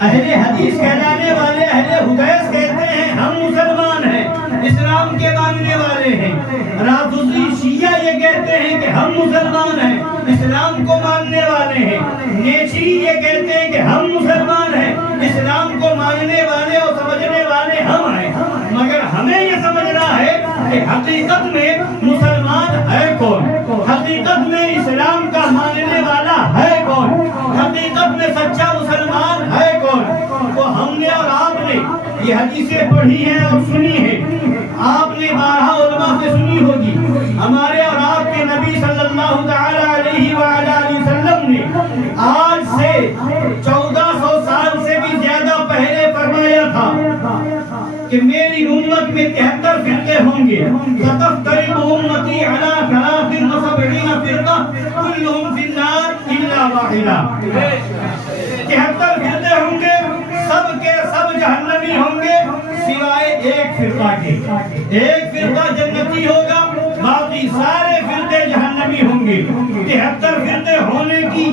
اہل حدیث کہلانے والے اہل حدیث کہتے ہیں ہم مسلمان ہیں، اسلام کے ماننے والے ہیں۔ رافضی شیعہ یہ کہتے ہیں کہ ہم مسلمان ہیں، اسلام کو ماننے والے ہیں۔ نیچی یہ کہتے ہیں کہ ہم مسلمان ہیں، اسلام کو ماننے والے اور سمجھنے والے ہم ہیں۔ مگر ہمیں یہ سمجھنا ہے کہ حقیقت میں مسلمان ہے کون، حقیقت میں اسلام کا ماننے والا ہے کون، حقیقت میں سچا مسلمان ہے کون۔ تو ہم نے اور آپ نے یہ حدیثیں پڑھی ہیں اور سنی ہیں، آپ نے بارہا علماء سے سنی ہوگی۔ ہمارے اور آپ کے نبی صلی اللہ تعالی علیہ وآلہ وسلم نے آج سے 1400 سال سے بھی زیادہ پہلے فرمایا تھا کہ میری امت میں 73 فرقے ہوں گے۔ ستفترق امتی علی 73 فرقہ کلہم فی النار الا واحدہ۔ 73 فرقے ہوں گے، سب کے سب جہنمی ہوں گے سوائے ایک فرقہ کے۔ ایک فرقہ جنتی ہوگا، باقی سارے فرقے جہنمی ہوں گے۔ 73 فرقے ہونے کی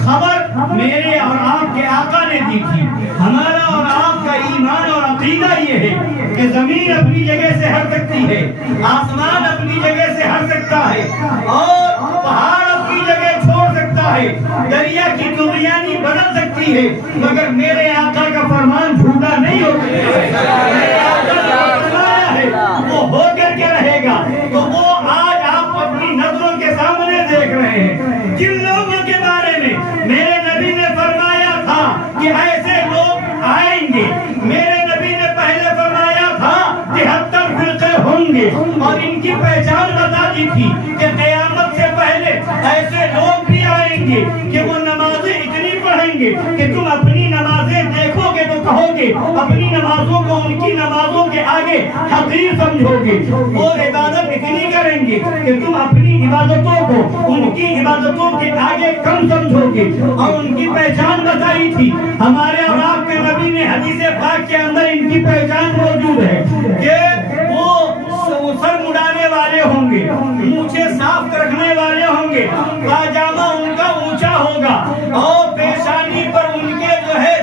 خبر میرے اور آپ کے آقا نے دی تھی۔ ہمارا اور آپ کا ایمان اور عقیدہ یہ ہے کہ زمین اپنی جگہ سے ہٹ سکتی ہے، آسمان اپنی جگہ سے ہٹ سکتا ہے، اور پہاڑ اپنی جگہ چھوڑ سکتا ہے، دریا کی طغیانی بدل سکتی ہے، مگر میرے آقا کا فرمان جھوٹا نہیں ہو وہ ہو کر کے رہے گا۔ تو وہ آج آپ اپنی نظروں کے سامنے دیکھ رہے ہیں جن لوگوں کے بارے میں میرے نبی نے فرمایا تھا کہ ایسے لوگ آئیں گے۔ میرے نبی نے پہلے فرمایا تھا 73 فرقے ہوں گے، اور ان کی پہچان بتا دی تھی کہ قیامت سے پہلے ایسے لوگ بھی آئیں گے کہ وہ نمازیں اتنی پڑھیں گے کہ تم اپنی نمازیں دیکھو گے تو کہو گے اپنی نمازوں کو ان کی نمازوں کے آگے حقیر سمجھو گے۔ وہ عبادت اتنی کریں گے کہ تم اپنی عبادتوں کو ان کی عبادتوں کے آگے کم سمجھو گے۔ اور ان کی پہچان بتائی تھی ہمارے اور آپ کے نبی نے، حدیث پاک کے اندر ان کی پہچان موجود ہے کہ وہ سر مڑانے والے ہوں گے، مونچھیں صاف رکھنے والے ہوں گے، پاجامہ ان کا اونچا ہوگا، اور پیشانی پر ان کے جو ہے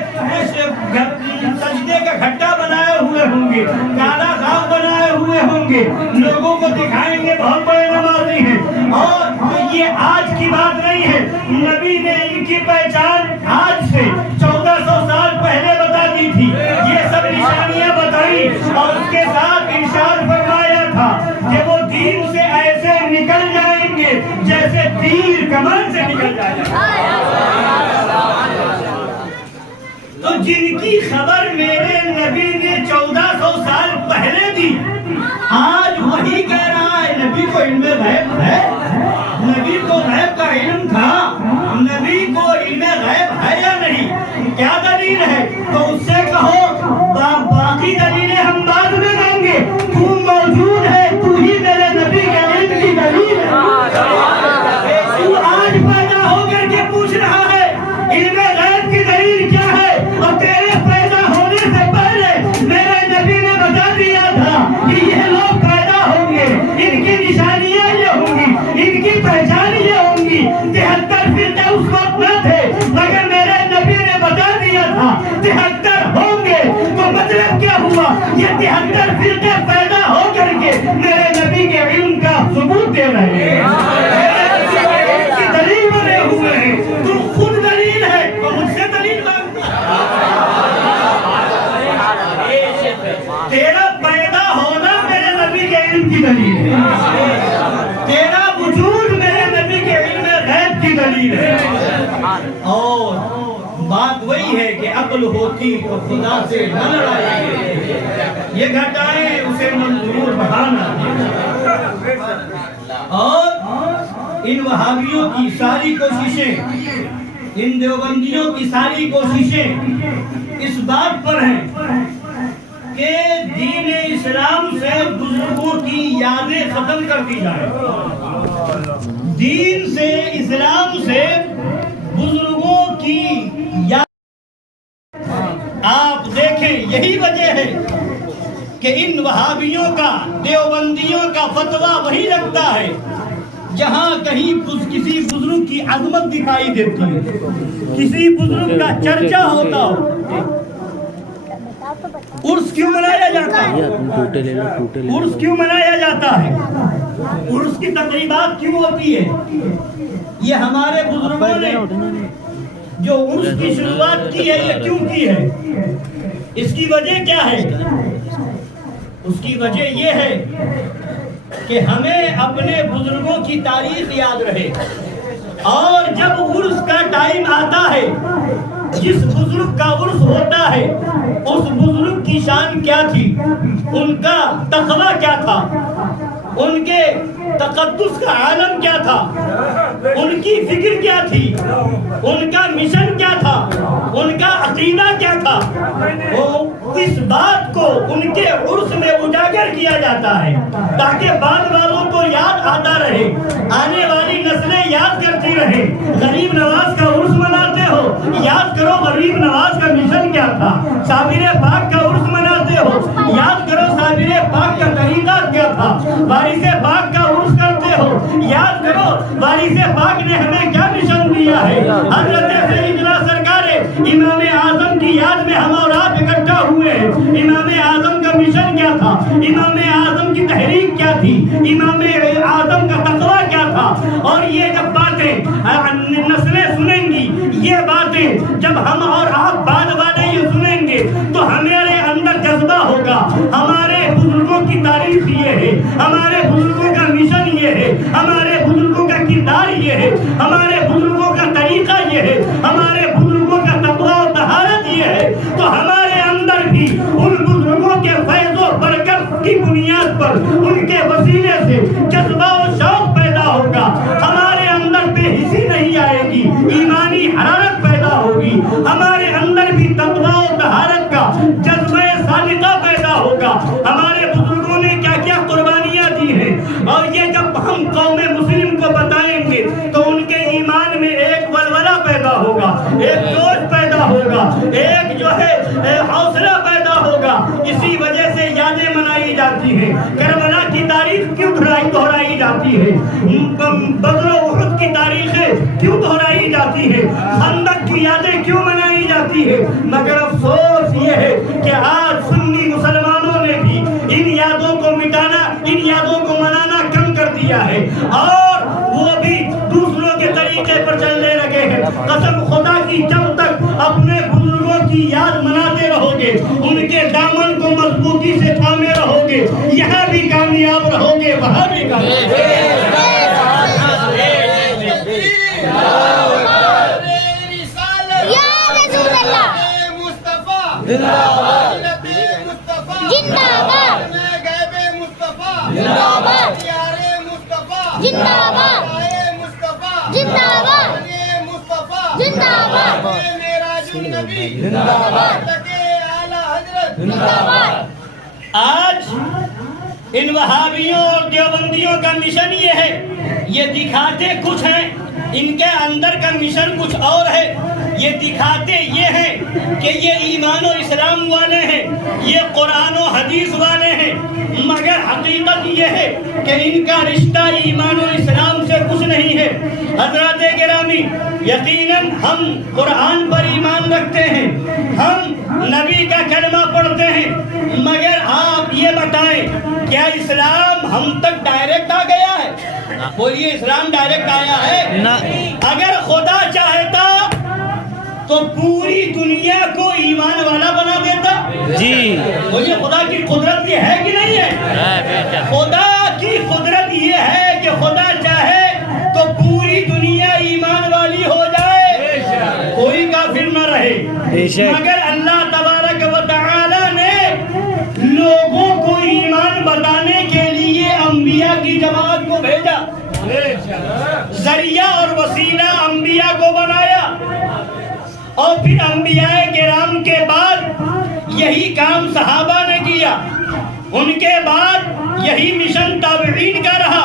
سجدے کا گھٹا بنائے ہوئے ہوں گے، کالا خاک بنائے ہوئے ہوں گے، لوگوں کو دکھائیں گے بہت بڑے نمازی ہیں۔ اور یہ آج کی بات نہیں ہے، نبی نے ان کی پہچان آج سے 1400 سال پہلے بتا دی تھی۔ یہ سب نشانیاں بتائی اور اس کے ساتھ ارشاد فرمایا تھا کہ وہ دین سے ایسے نکل جائیں گے جیسے تیر کمان سے نکل جائے گا۔ تو جن کی خبر میرے نبی نے 1400 سال پہلے دی، آج وہی کہہ رہا ہے نبی کو علم غیب ہے، نبی کو غیب کا علم تھا، نبی کو علم غیب ہے یا نہیں؟ کیا دلیل ہے؟ تو اس سے کہو باقی دلیلیں ہم بعد میں دیں گے، تو موجود ہے، تو ہی میرے نبی کے علم کی دلیل ہے۔ تو آج پیدا ہو کر کے پوچھ رہا ہے علم غیب کی دلیل کیا ہے، اور تیرے پیدا ہونے سے پہلے میرے نبی نے بتا دیا تھا کہ یہ لوگ پیدا ہوں گے، ان کی نشانیاں یہ ہوں گی، ان کی پہچان یہ ہوں گی۔ 73 فرقے اس وقت نہ تھے، مگر میرے نبی نے بتا دیا تھا 73 ہوں گے۔ تو مطلب کیا ہوا؟ یہ 73 فرقے پیدا ہو کر کے میرے نبی کے علم کا ثبوت دے رہے ہیں، کی دلیل بنے ہوئے ہیں۔ تو خود دلیل ہے تو مجھ سے دلیل مانگتا۔ تیرا پیدا ہونا میرے نبی کے علم کی دلیل ہے، تیرا وجود میرے نبی کے علم غیب کی دلیل ہے۔ اور بات وہی ہے کہ عقل ہوتی تو خدا سے نہ لڑائی، یہ گھٹائیں اسے منظور بڑھانا۔ اور ان وہابیوں کی ساری کوششیں، ان دیوبندیوں کی ساری کوششیں اس بات پر ہیں کہ دین اسلام سے بزرگوں کی یادیں ختم کر دی جائیں، دین سے اسلام سے بزرگوں کی یاد۔ آپ دیکھیں یہی وجہ ہے کہ ان وہابیوں کا، دیوبندیوں کا فتویٰ وہی لگتا ہے جہاں کہیں کسی بزرگ کی عظمت دکھائی دیتی ہے، کسی بزرگ کا چرچا ہوتا ہو، عرس کیوں منایا جاتا ہے؟ عرس کیوں منایا جاتا ہے؟ عرس کی تقریبات کیوں ہوتی ہے؟ یہ ہمارے بزرگوں نے جو عرس کی شروعات کی ہے یہ کیوں کی ہے؟ اس کی وجہ کیا ہے؟ اس کی وجہ یہ ہے کہ ہمیں اپنے بزرگوں کی تاریخ یاد رہے، اور جب عرس کا ٹائم آتا ہے، جس بزرگ کا عرس ہوتا ہے اس بزرگ کی شان کیا تھی، ان کا تقویٰ کیا تھا، ان کے تقدس کا عالم کیا تھا، ان کی فکر کیا تھی، ان کا مشن کیا تھا، ان کا عقیدہ کیا تھا، اس بات کو ان کے عرس میں اجاگر کیا جاتا ہے تاکہ بعد والوں کو یاد آتا رہے، آنے والی نسلیں یاد کرتی رہے۔ غریب نواز کا عرس مناتے ہو، یاد کرو غریب نواز کا مشن کیا تھا۔ صابر پاک کا عرس مناتے ہو، یاد کرو صابر پاک کا طریقہ کیا تھا۔ وارث پاک کا عرس کرتے ہو، یاد کرو وارث پاک نے ہمیں کیا مشن دیا ہے۔ حضرت سیدنا سرکار امام اعظم کی یاد میں ہم اور آپ اکٹھا ہوئے ہیں۔ امام اعظم کا مشن کیا تھا، امام اعظم کی تحریک کیا تھی، امام اعظم کا تقویٰ کیا تھا۔ اور یہ جب باتیں نسلیں سنیں گی، یہ باتیں جب ہم اور آپ بعد والے یہ سنیں گے تو ہمارے اندر جذبہ ہوگا، ہمارے بزرگوں کی تاریخ یہ ہے، ہمارے بزرگوں کا مشن یہ ہے، ہمارے بزرگوں کا کردار یہ ہے، ہمارے بزرگوں کا طریقہ یہ ہے، ہمارے بزرگوں کا تقویٰ و طہارت یہ ہے، تو ہمارے اندر بھی ان بزرگوں کے فیض و برکت کی بنیاد پر ان کے وسیلے سے جذبہ و شوق پیدا ہوگا، ہمارے اندر بے حسی نہیں آئے گی، ایمانی حرارت پیدا ہوگی، ہمارے اندر بھی تقویٰ و طہارت کا جذبہ صادقہ پیدا ہوگا۔ ہمارے بزرگوں نے کیا کیا قربانیاں دی ہیں، اور یہ جب ہم قوم مسلم کو بتائیں گے تو ان کے ایمان میں ایک ولولہ پیدا ہوگا، ایک جوش پیدا ہوگا، ایک جو ہے حوصلہ پیدا ہوگا۔ اسی وجہ سے یادیں منائی جاتی ہیں۔ کربلا کی تاریخ کیوں دہرائی جاتی ہے، بدر و احد کی تاریخیں کیوں دہرائی جاتی ہے، خندق کی یادیں کیوں منائی جاتی ہے؟ مگر افسوس یہ ہے کہ آج سنی مسلمانوں نے بھی ان یادوں کو مٹانا، ان یادوں کو منانا کم کر دیا ہے، اور وہ بھی دوسروں کے طریقے پر چلنے لگے ہیں۔ قسم خدا کی جب تک اپنے بزرگوں کی یاد مناتے رہو گے، ان کے دامن کو مضبوطی سے تھامے رہو گے، یہاں بھی کامیاب رہو گے، وہاں بھی کامیاب آج ان وہابیوں اور دیوبندیوں کا مشن یہ ہے، یہ دکھاتے کچھ ہیں، ان کے اندر کا مشن کچھ اور ہے۔ یہ دکھاتے یہ ہیں کہ یہ ایمان و اسلام والے ہیں، یہ قرآن و حدیث والے ہیں، مگر حقیقت یہ ہے کہ ان کا رشتہ ایمان و اسلام سے کچھ نہیں ہے۔ حضرات گرامی، یقیناً ہم قرآن پر ایمان رکھتے ہیں، ہم نبی کا کلمہ پڑھتے ہیں، مگر آپ یہ بتائیں کیا اسلام ہم تک ڈائریکٹ آ گیا ہے؟ بولیے، اسلام ڈائریکٹ آیا ہے؟ اگر خدا چاہتا تو پوری دنیا کو ایمان والا بنا دیتا۔ جی بولیے، خدا کی قدرت یہ ہے کہ نہیں ہے؟ خدا کی قدرت یہ ہے کہ خدا چاہے تو پوری دنیا ایمان والی ہو جائے، کوئی کافر نہ رہے، مگر اللہ تبارک و تعالی نے لوگوں کو ایمان بتانے کے لیے انبیاء کی جماعت کو بھیجا، ذریعہ اور وسیلہ انبیاء کو بنایا، اور پھر انبیاء کرام کے بعد یہی کام صحابہ نے کیا، ان کے بعد یہی مشن تابعین کا رہا،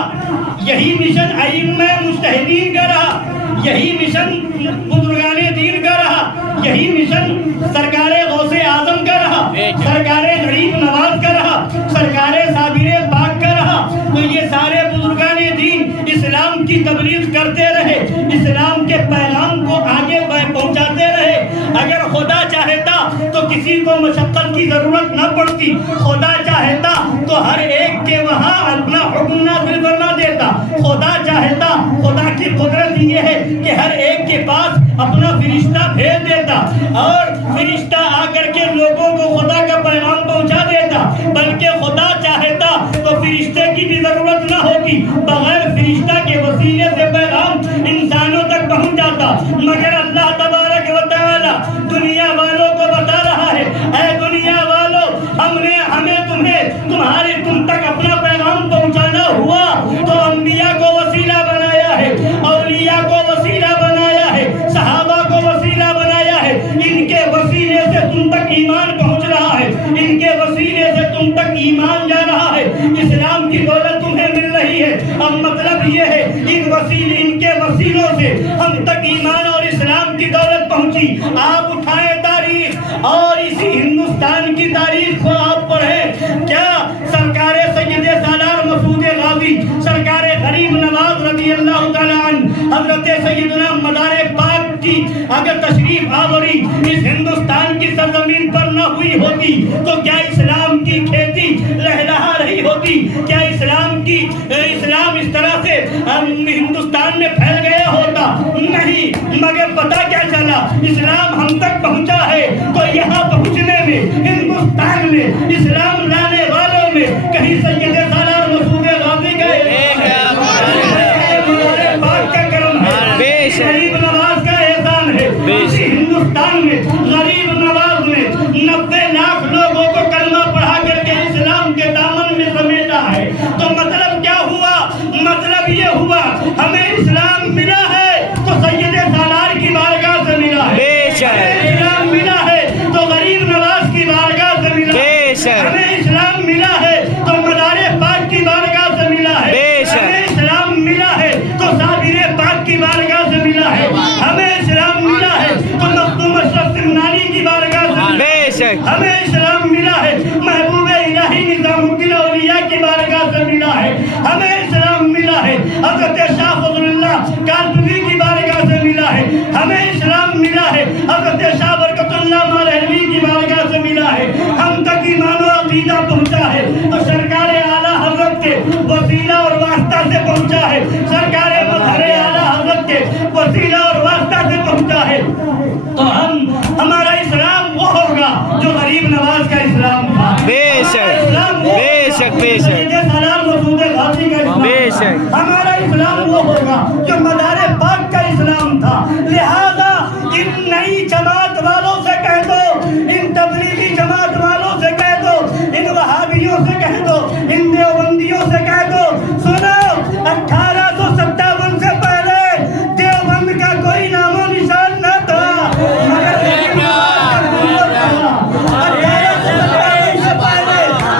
یہی مشن ائمہ مجتہدین کا رہا، یہی مشن بزرگان دین کا رہا، یہی مشن سرکار غوث اعظم کا رہا، سرکار غریب نواز کا رہا، سرکار صابر پاک کا رہا۔ تو یہ سارے بزرگان دین اسلام کی تبلیغ کرتے رہے، اسلام کے پیغام کو آگے پہنچاتے رہے۔ اگر خدا چاہتا تو کسی کو مشقت کی ضرورت نہ پڑتی. خدا چاہتا تو ہر ایک کے وہاں اپنا حکم نازل فرما دیتا. خدا چاہتا, خدا کی قدرت یہ ہے کہ ہر ایک کے پاس اپنا فرشتہ بھیج دیتا اور فرشتہ آ کر کے لوگوں کو خدا کا پیغام پہنچا دیتا. بلکہ خدا چاہتا تو فرشتے کی بھی ضرورت نہ ہوتی, بغیر فرشتہ کے وسیلے سے پیغام انسانوں تک پہنچ جاتا. مگر اللہ تبارک و تعالی دنیا والوں کو بتا رہا ہے, اے دنیا والوں, ہمیں تم تک اپنا پیغام پہنچانا ہوا تو انبیاء کو وسیلہ بنایا ہے, اولیاء کو وسیلہ بنایا ہے, صحابہ کو وسیلہ بنایا ہے. ان کے وسیلے سے تم تک ایمان پہنچ رہا ہے, ان کے وسیلے سے تم تک ایمان جا رہا ہے, اسلام کی دولت تمہیں مل رہی ہے. اب مطلب یہ ہے ان کے وسیلوں سے ہم تک ایمان اور اسلام کی دولت پہنچی. آپ اٹھائیں تاریخ اور اسی ہندوستان کی تاریخ کو آپ پڑھیں. کیا سرکار سید سالار مسعود غازی, سرکار غریب نواز رضی اللہ تعالیٰ عنہ, حضرت سیدنا مدار پاک کی اگر تشریف آوری اس ہندوستان کی سرزمین پر نہ ہوئی ہوتی تو کیا اسلام کی کھیتی لہلہا رہی ہوتی؟ کیا اسلام اس طرح سے ہندوستان میں پھیل گیا ہوتا؟ نہیں. مگر پتہ کیا چلا, اسلام ہم تک پہنچا ہے تو یہاں پہنچنے میں, ہندوستان میں اسلام لانے والوں میں کہیں سید سالار مسعود غازی کا پاک کا کرم ہے, غریب نواز کا احسان ہے. اسی ہندوستان میں غریب نواز نے 90 لاکھ لوگوں کو کلمہ پڑھا کر کے اسلام کے دامن میں سمیٹا ہے. تو مطلب کیا ہوا؟ مطلب یہ ہوا ہمیں اسلام ملا ہے تو سید سالار کی بارگاہ سے ملا ہے, ہمیں اسلام ملا ہے تو غریب نواز کی بارگاہ سے ملا ہے, ہمیں اسلام ملا ہے تو مدار پاک کی بارگاہ سے ملا ہے, ہمیں اسلام ملا ہے تو صابر پاک کی بارگاہ سے ملا ہے, ہمیں اسلام ملا ہے تو مخدوم اشرف سمنانی کی بارگاہ سے ملا ہے, ہمیں اسلام ملا ہے محبوب الہی نظام الدین اولیاء کی بارگاہ سے ملا ہے, ہمیں اسلام ملا ہے حضرت شاہ فضل اللہ کالپوری کی بارگاہ سے ملا ہے, ہمیں اسلام ملا ہے حضرت شاہ برکت اللہ مالہوی کی بارگاہ سے ملا ہے. ہم تک ایمان و عقیدہ پہنچا ہے تو سرکار اعلیٰ حضرت کے وسیلہ اور واسطہ سے پہنچا ہے, سرکار مظہر اعلیٰ حضرت کے وسیلہ اور واسطہ سے پہنچا ہے. تو ہمارا اسلام وہ ہوگا جو غریب نواز کا اسلام تھا, ہمارا اسلام وہ ہوگا جو مدار پاک کا اسلام تھا. لہذا ان نئی جماعت والوں سے کہہ دو, ان تبلیغی جماعت والوں سے کہہ دو, ان وہابیوں سے کہہ دو, ان دیوبندیوں سے کہہ دو, سنو 1857 سے پہلے دیوبند کا کوئی نام و نشان نہ تھا, مگر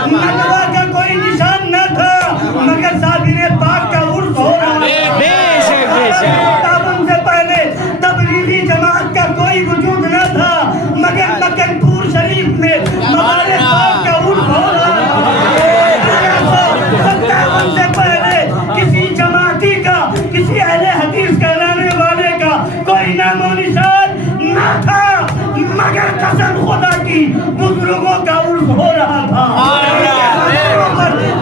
نگوا کا کوئی نشان نہ تھا, مگر صابر پاک کا عرس ہو رہا سے پہلے تبلیغی جماعت کا کوئی وجود نہ تھا, مگر مکن پور شریف میں مدار پاک کا عرس ہو رہا سے پہلے کسی جماعتی کا, کسی اہل حدیث کہلانے والے کا کوئی نام و نشان نہ تھا, مگر قسم خدا کی بزرگوں کا عرس ہو رہا تھا.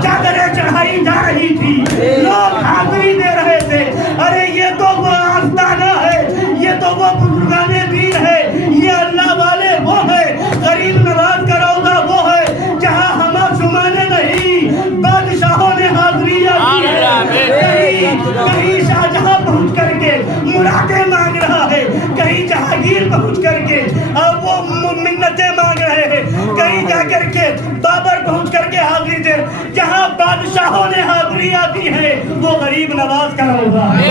چادریں چڑھائی جا رہی تھی, لوگ حاضری دے رہے تھے. ارے یہ تو وہ آستانہ ہے, یہ تو وہ بزرگان دین ہے, یہ اللہ والے وہ ہے, غریب نواز کا روضہ وہ ہے جہاں ہم شمانے نہیں بادشاہوں نے حاضریاں دی ہے. کہیں شاہجہاں پہنچ کر کے مرادیں مانگ رہا ہے, کہیں جہانگیر پہنچ کر کے اب وہ منتیں مانگ رہے ہیں, کہیں جا کر کے بابر پہنچ کر کے حاضری دے. جہاں بادشاہوں نے حاضریاں دی ہے وہ غریب نواز کا روضہ ہے,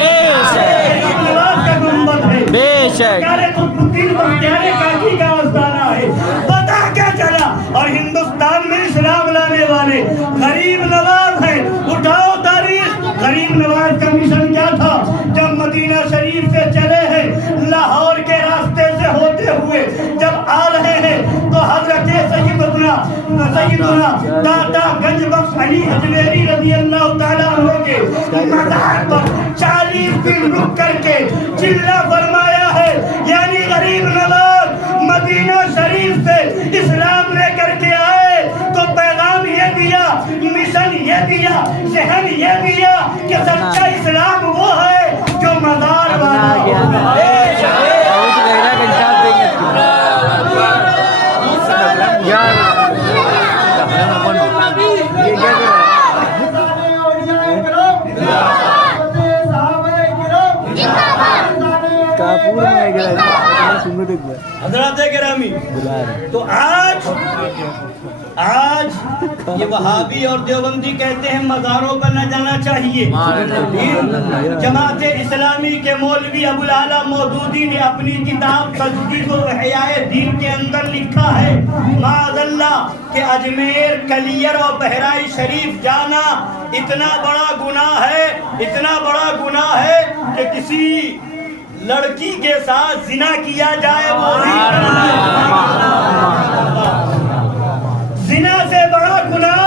غریب نواز کا گنبد ہے, قطب الدین بختیار کاکی کا آستانہ ہے. پتہ کیا چلا؟ اور ہندوستان میں اسلام لانے والے غریب نواز ہیں. اٹھاؤ تاریخ, غریب نواز کا مشن کیا تھا؟ جب مدینہ شریف سے چلے ہیں, لاہور کے راستے سے ہوتے ہوئے جب آ رہے ہیں تو حضرت سیدنا داتا گنج بخش علی حجویری رضی اللہ تعالیٰ عنہ کے مزار پر 40 دن رک کر کے چلہ فرمایا ہے, یعنی غریب نواز مدینہ شریف سے تو آج یہ وہابی اور دیوبندی کہتے ہیں مزاروں پر نہ جانا چاہیے. جماعت اسلامی کے مولوی ابو الاعلیٰ مودودی نے اپنی کتاب تجدید احیاء دین کے اندر لکھا ہے معاذ اللہ کہ اجمیر کلیر اور بہرائچ شریف جانا اتنا بڑا گناہ ہے کہ کسی لڑکی کے ساتھ زنا کیا جائے وہ زنا سے بڑا گناہ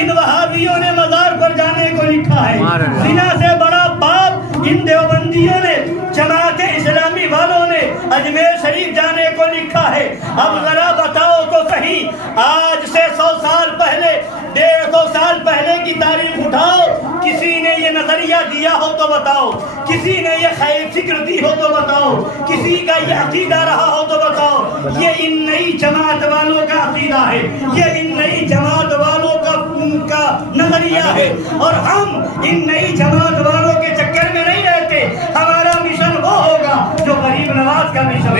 ان وہابیوں نے مزار پر جانے کو لکھا ہے. زنا سے بڑا پاپ ان دیوبندیوں نے جماعت اسلامی والوں نے اجمیر شریف جانے کو لکھا ہے. اب ذرا بتاؤ تو صحیح آج سے 100 سال پہلے 150 سال پہلے کی تاریخ اٹھاؤ, کسی نے یہ نظریہ دیا ہو تو بتاؤ, کسی نے یہ خیر فکر دی ہو تو بتاؤ, کسی کا یہ عقیدہ رہا ہو تو بتاؤ. یہ ان نئی جماعت والوں کا عقیدہ ہے, یہ ان نئی جماعت والوں کا نظریہ ہے, اور ہم ان نئی جماعت والوں کے چکر میں نہیں رہتے. ہمارا مشن وہ ہوگا جو غریب نواز کا مشن ہوگا,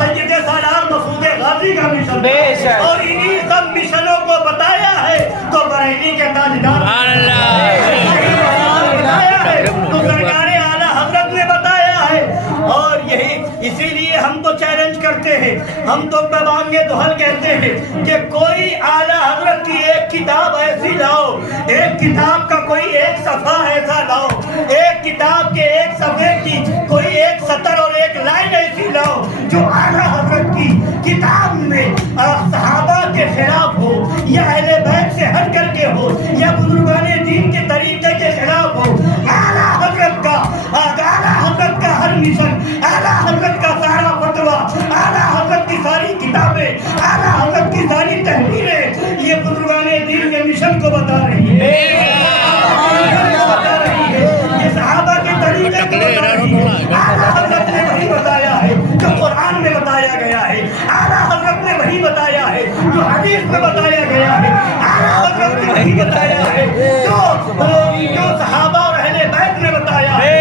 سید سالار مسعود غازی کا مشن, اور انہی سب مشنوں کو بتایا ہے تو بریلی کے تاجدار بتایا ہے, تو سرکار اعلیٰ حضرت نے بتایا ہے. اور یہی اسی لیے ہم تو چیلنج کرتے ہیں, ہم تو ببانگ دہل کہتے ہیں کہ کوئی اعلیٰ حضرت کی ایک کتاب ایسی لاؤ, ایک کتاب کا کوئی ایک صفحہ ایسا لاؤ, ایک کتاب کے ایک صفحے کی کوئی ایک سطر اور ایک لائن ایسی لاؤ جو اعلیٰ حضرت کی کتاب میں صحابہ کے خلاف ہو, یا اہل بیت سے ہٹ کر کے ہو, یا بزرگان دین کے طریقے کے خلاف ہو. اعلیٰ حضرت کا ہر مشن, اعلیٰ حضرت کا سارا فتویٰ, اعلیٰ حضرت کی ساری کتابیں, اعلیٰ حضرت کی ساری تحریریں یہ بزرگان دین کے مشن کو بتا رہی ہے, یہ صحابہ کے طریقے کو بتا رہی ہے. اعلیٰ حضرت نے وہی بتایا ہے جو قرآن میں بتایا گیا ہے, اعلیٰ حضرت نے وہی بتایا ہے جو حدیث میں بتایا گیا ہے, اعلیٰ حضرت نے وہی بتایا ہے جو صحابہ اور اہل بیت نے بتایا ہے,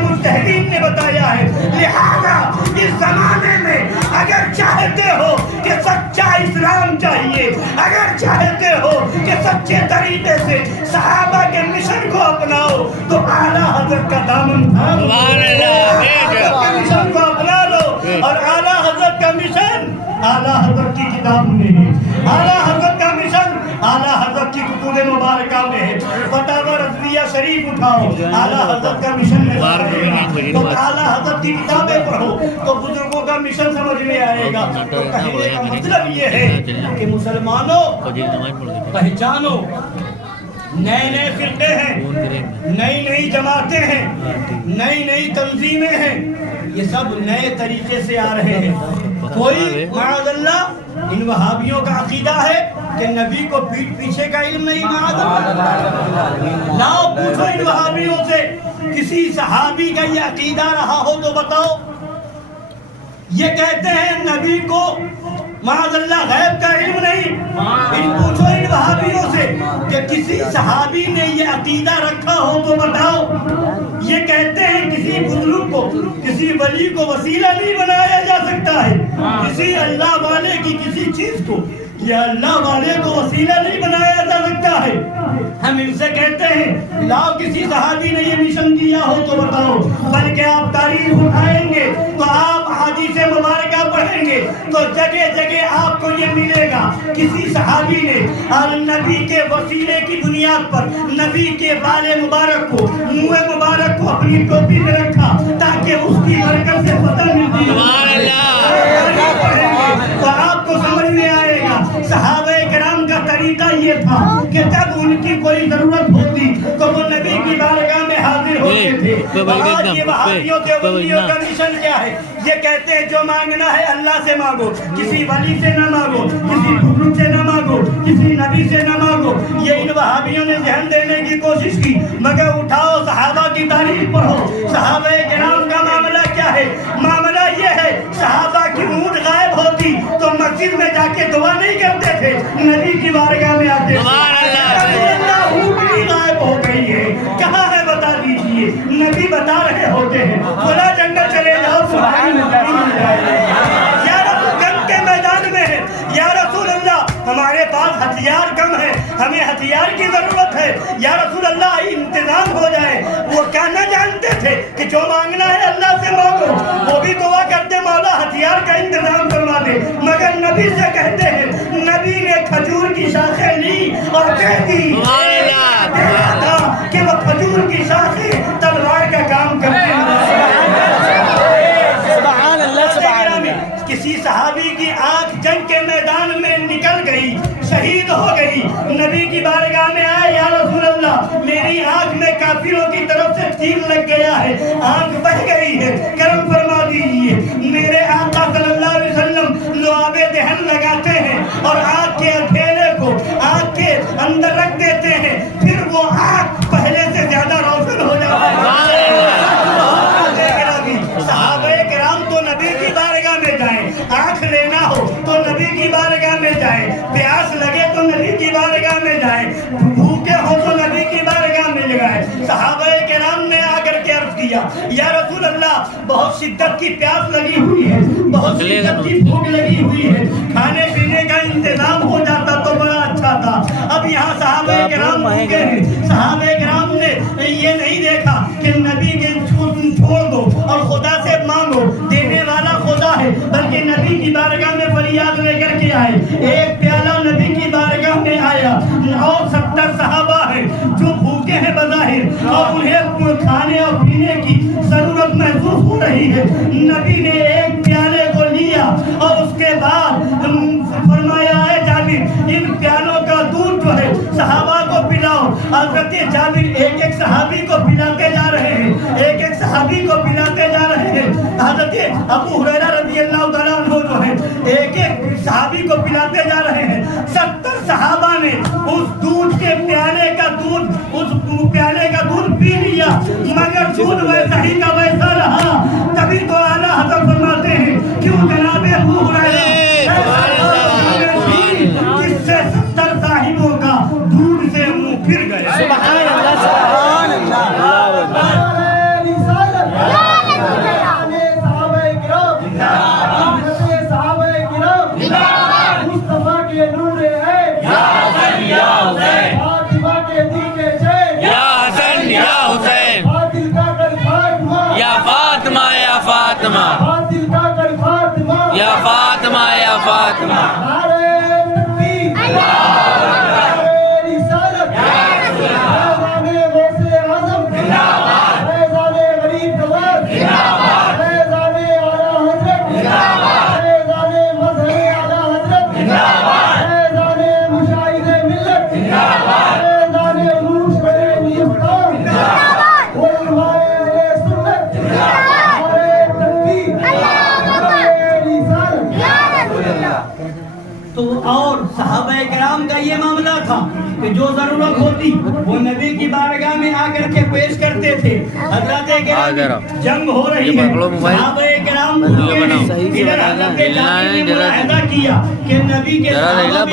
مجتہدین نے بتایا ہے. لہذا اس زمانے میں اگر چاہتے ہو کہ سچا اسلام چاہیے, اگر چاہتے ہو کہ سچے طریقے سے صحابہ کے مشن کو اپناؤ تو اعلیٰ حضرت کا دامن تھامو, مشن کو اپنا لو. اور اعلیٰ حضرت کا مشن اعلیٰ حضرت کی کتاب میں ہے, اعلیٰ حضرت کا مشن اعلیٰ حضرت کی کتب مبارکہ میں ہے. فتاوی رضویہ شریف اٹھاؤ, اعلیٰ حضرت کا مشن میں ہے, تو اعلیٰ حضرت کی کتابیں پڑھو تو بزرگوں کا مشن سمجھ میں آئے گا. تو کہنے کا مطلب یہ ہے کہ مسلمانوں پہچانو, نئے نئے فرقے ہیں, نئی جماعتیں ہیں, نئی تنظیمیں ہیں, یہ سب نئے طریقے سے آ رہے ہیں. کوئی معاذ اللہ ان وہابیوں کا عقیدہ ہے کہ نبی کو پیٹھ پیچھے کا علم نہیں, معاذ اللہ. لاؤ پوچھو ان وہابیوں سے, کسی صحابی کا یہ عقیدہ رہا ہو تو بتاؤ. یہ کہتے ہیں نبی کو معاذ اللہ غیب کا علم نہیں. پوچھو ان وہابیوں سے کہ کسی صحابی نے یہ عقیدہ رکھا ہو تو بتاؤ. یہ کہتے ہیں کسی بزرگ کو, کسی ولی کو وسیلہ نہیں بنایا جا سکتا ہے, کسی اللہ والے کی کسی چیز کو یہ اللہ والے کو وسیلہ نہیں بنایا جا سکتا ہے. ہم ان سے کہتے ہیں لاؤ کسی صحابی نے یہ مشن دیا ہو تو بتاؤ. بلکہ آپ تاریخ اٹھائیں گے تو آپ حدیث مبارکہ پڑھیں گے تو جگہ جگہ آپ کو یہ ملے گا کسی صحابی نے اور نبی کے وسیلے کی بنیاد پر نبی کے بال مبارک کو, منہ مبارک کو اپنی ٹوپی میں رکھا تاکہ اس کی برکت سے پتہ ملتی ہے. تو آپ کو سمجھ میں آئے گا صحابہ کرام کا طریقہ یہ تھا کہ جب ان کی کوئی ضرورت ہوتی تو وہ نبی کی بارگاہ میں حاضر ہوتے تھے. آج یہ وہابیوں دیوبندیوں کا مشن کیا ہے؟ یہ کہتے ہیں جو مانگنا ہے اللہ سے مانگو, کسی ولی سے نہ مانگو, کسی بزرگ سے نہ مانگو, کسی نبی سے نہ مانگو. یہ ان وہابیوں نے ذہن دینے کی کوشش کی, مگر اٹھاؤ صحابہ کی تاریخ پڑھو. صحابہ کرام کا معاملہ کیا ہے؟ معاملہ یہ ہے صحابہ کی اونٹ غائب ہوتی تو مسجد میں جا کے دعا نہیں کرتے تھے, نبی کی بارگاہ میں آتے تھے. اونٹ بھی غائب ہو گئی ہے, کہاں ہے بتا دیجئے. نبی بتا رہے ہوتے ہیں فلاں جنگل چلے جاؤ, سبحان اللہ. ہمیں ہتھیار کی ضرورت ہے، یا رسول اللہ انتظام ہو جائے۔ وہ کہنا جانتے تھے کہ جو مانگنا ہے اللہ سے مانگو، وہ بھی دعا کرتے مولا ہتھیار کا انتظام کروا دے، مگر نبی سے کہتے ہیں، نبی نے کھجور کی شاخیں لی اور کہہ دی کہ وہ کھجور کی شاخیں تلوار کا کام کرتے ہیں۔ کسی صحابی کی آنکھ جنگ کے میدان میں نکل گئی، شہید ہو گئی، نبی کی بارگاہ میں آئے، یا رسول اللہ میری آنکھ میں کافروں کی طرف سے تیر لگ گیا ہے، آنکھ بہ گئی ہے، کرم فرما دیجئے۔ میرے آقا صلی اللہ علیہ وسلم لعاب دہن لگاتے ہیں اور آنکھ کے اندھیرے کو آنکھ کے اندر رکھ دیتے ہیں، پھر وہ آنکھ پہلے سے زیادہ روشن ہو جاتا ہے۔ صحابہ کرام تو نبی کی بارگاہ میں جائیں، آنکھ لینا ہو تو نبی کی بارگاہ میں جائیں، پیاس لگے تو نبی کی بارگاہ میں جائیں، بھوکے ہو تو نبی کی بارگاہ میں جائیں۔ صحابہ کرام نے آ کر کے عرض کیا، یا رسول اللہ بہت شدت کی پیاس لگی ہوئی ہے، بہت شدت کی بھوک لگی ہوئی ہے، کھانے پینے کا انتظام ہو جاتا تو بڑا اچھا تھا، اب یہاں صحابہ کرام بھوکے ہیں۔ صحابہ کرام نے یہ نہیں دیکھا کہ نبی کے چھوڑ دو اور خدا سے مانگو، دینے والا خدا ہے، بلکہ نبی کی بارگاہ میں فریاد لے کر کے آئے۔ ایک پیالہ نبی کی بارگاہ میں آیا، اور 70 صحابہ ہیں جو بھوکے ہیں بظاہر اور انہیں کھانے اور پینے کی ضرورت محسوس ہو رہی ہے۔ نبی نے ایک پیالے کو لیا اور اس کے بعد فرمایا، اے جابر ان پیالوں کا دودھ جو ہے صحابہ کو پلاؤ۔ حضرت جابر ایک ایک صحابی کو پلاتے جا رہے ہیں، ایک ایک صحابی کو پلاتے جا رہے ہیں۔ حضرت ابو ہریرہ رضی اللہ تعالیٰ عنہ جو ہے ایک ایک صحابی کو پلاتے جا رہے ہیں۔ 70 صحابہ نے اس دودھ کے پیالے کا دودھ پی لیا، مگر دودھ ویسا ہی کا ویسا رہا۔ تبھی تو اعلیٰ حضرت فرماتے ہیں، کیوں جناب ابو ہریرہ جس سے 70 صاحبوں کا دودھ سے منہ پھر گیا۔ سبحان اللہ، سبحان اللہ۔ یا فاطمہ یا فاطمہ اور صحابہ کرام کا یہ معاملہ تھا کہ جو ضرورت ہوتی وہ نبی کی بارگاہ میں آ کر کے پیش کرتے تھے۔ حضرت کرام جنگ ہو رہی ہے، صحابہ کرام ادھر حضرت جابر نے ملاحظہ کیا کہ نبی کے صحابہ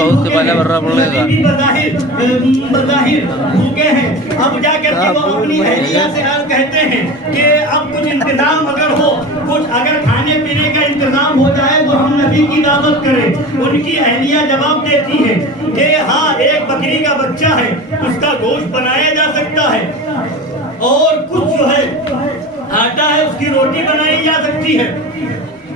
بھی بظاہر بھوکے ہیں۔ اب جا کر کے وہ اپنی اہلیہ سے کہتے ہیں کہ اب کچھ انتظام اگر ہو، کچھ اگر کھانے پینے کا انتظام ہو جائے تو ہم نبی کی دعوت کریں۔ ان کی اہلیہ جواب دیتی ہے کہ ہاں ایک بکری کا بچہ ہے، اس کا گوشت بنایا جا سکتا ہے، اور کچھ جو ہے آٹا ہے اس کی روٹی بنائی جا سکتی ہے،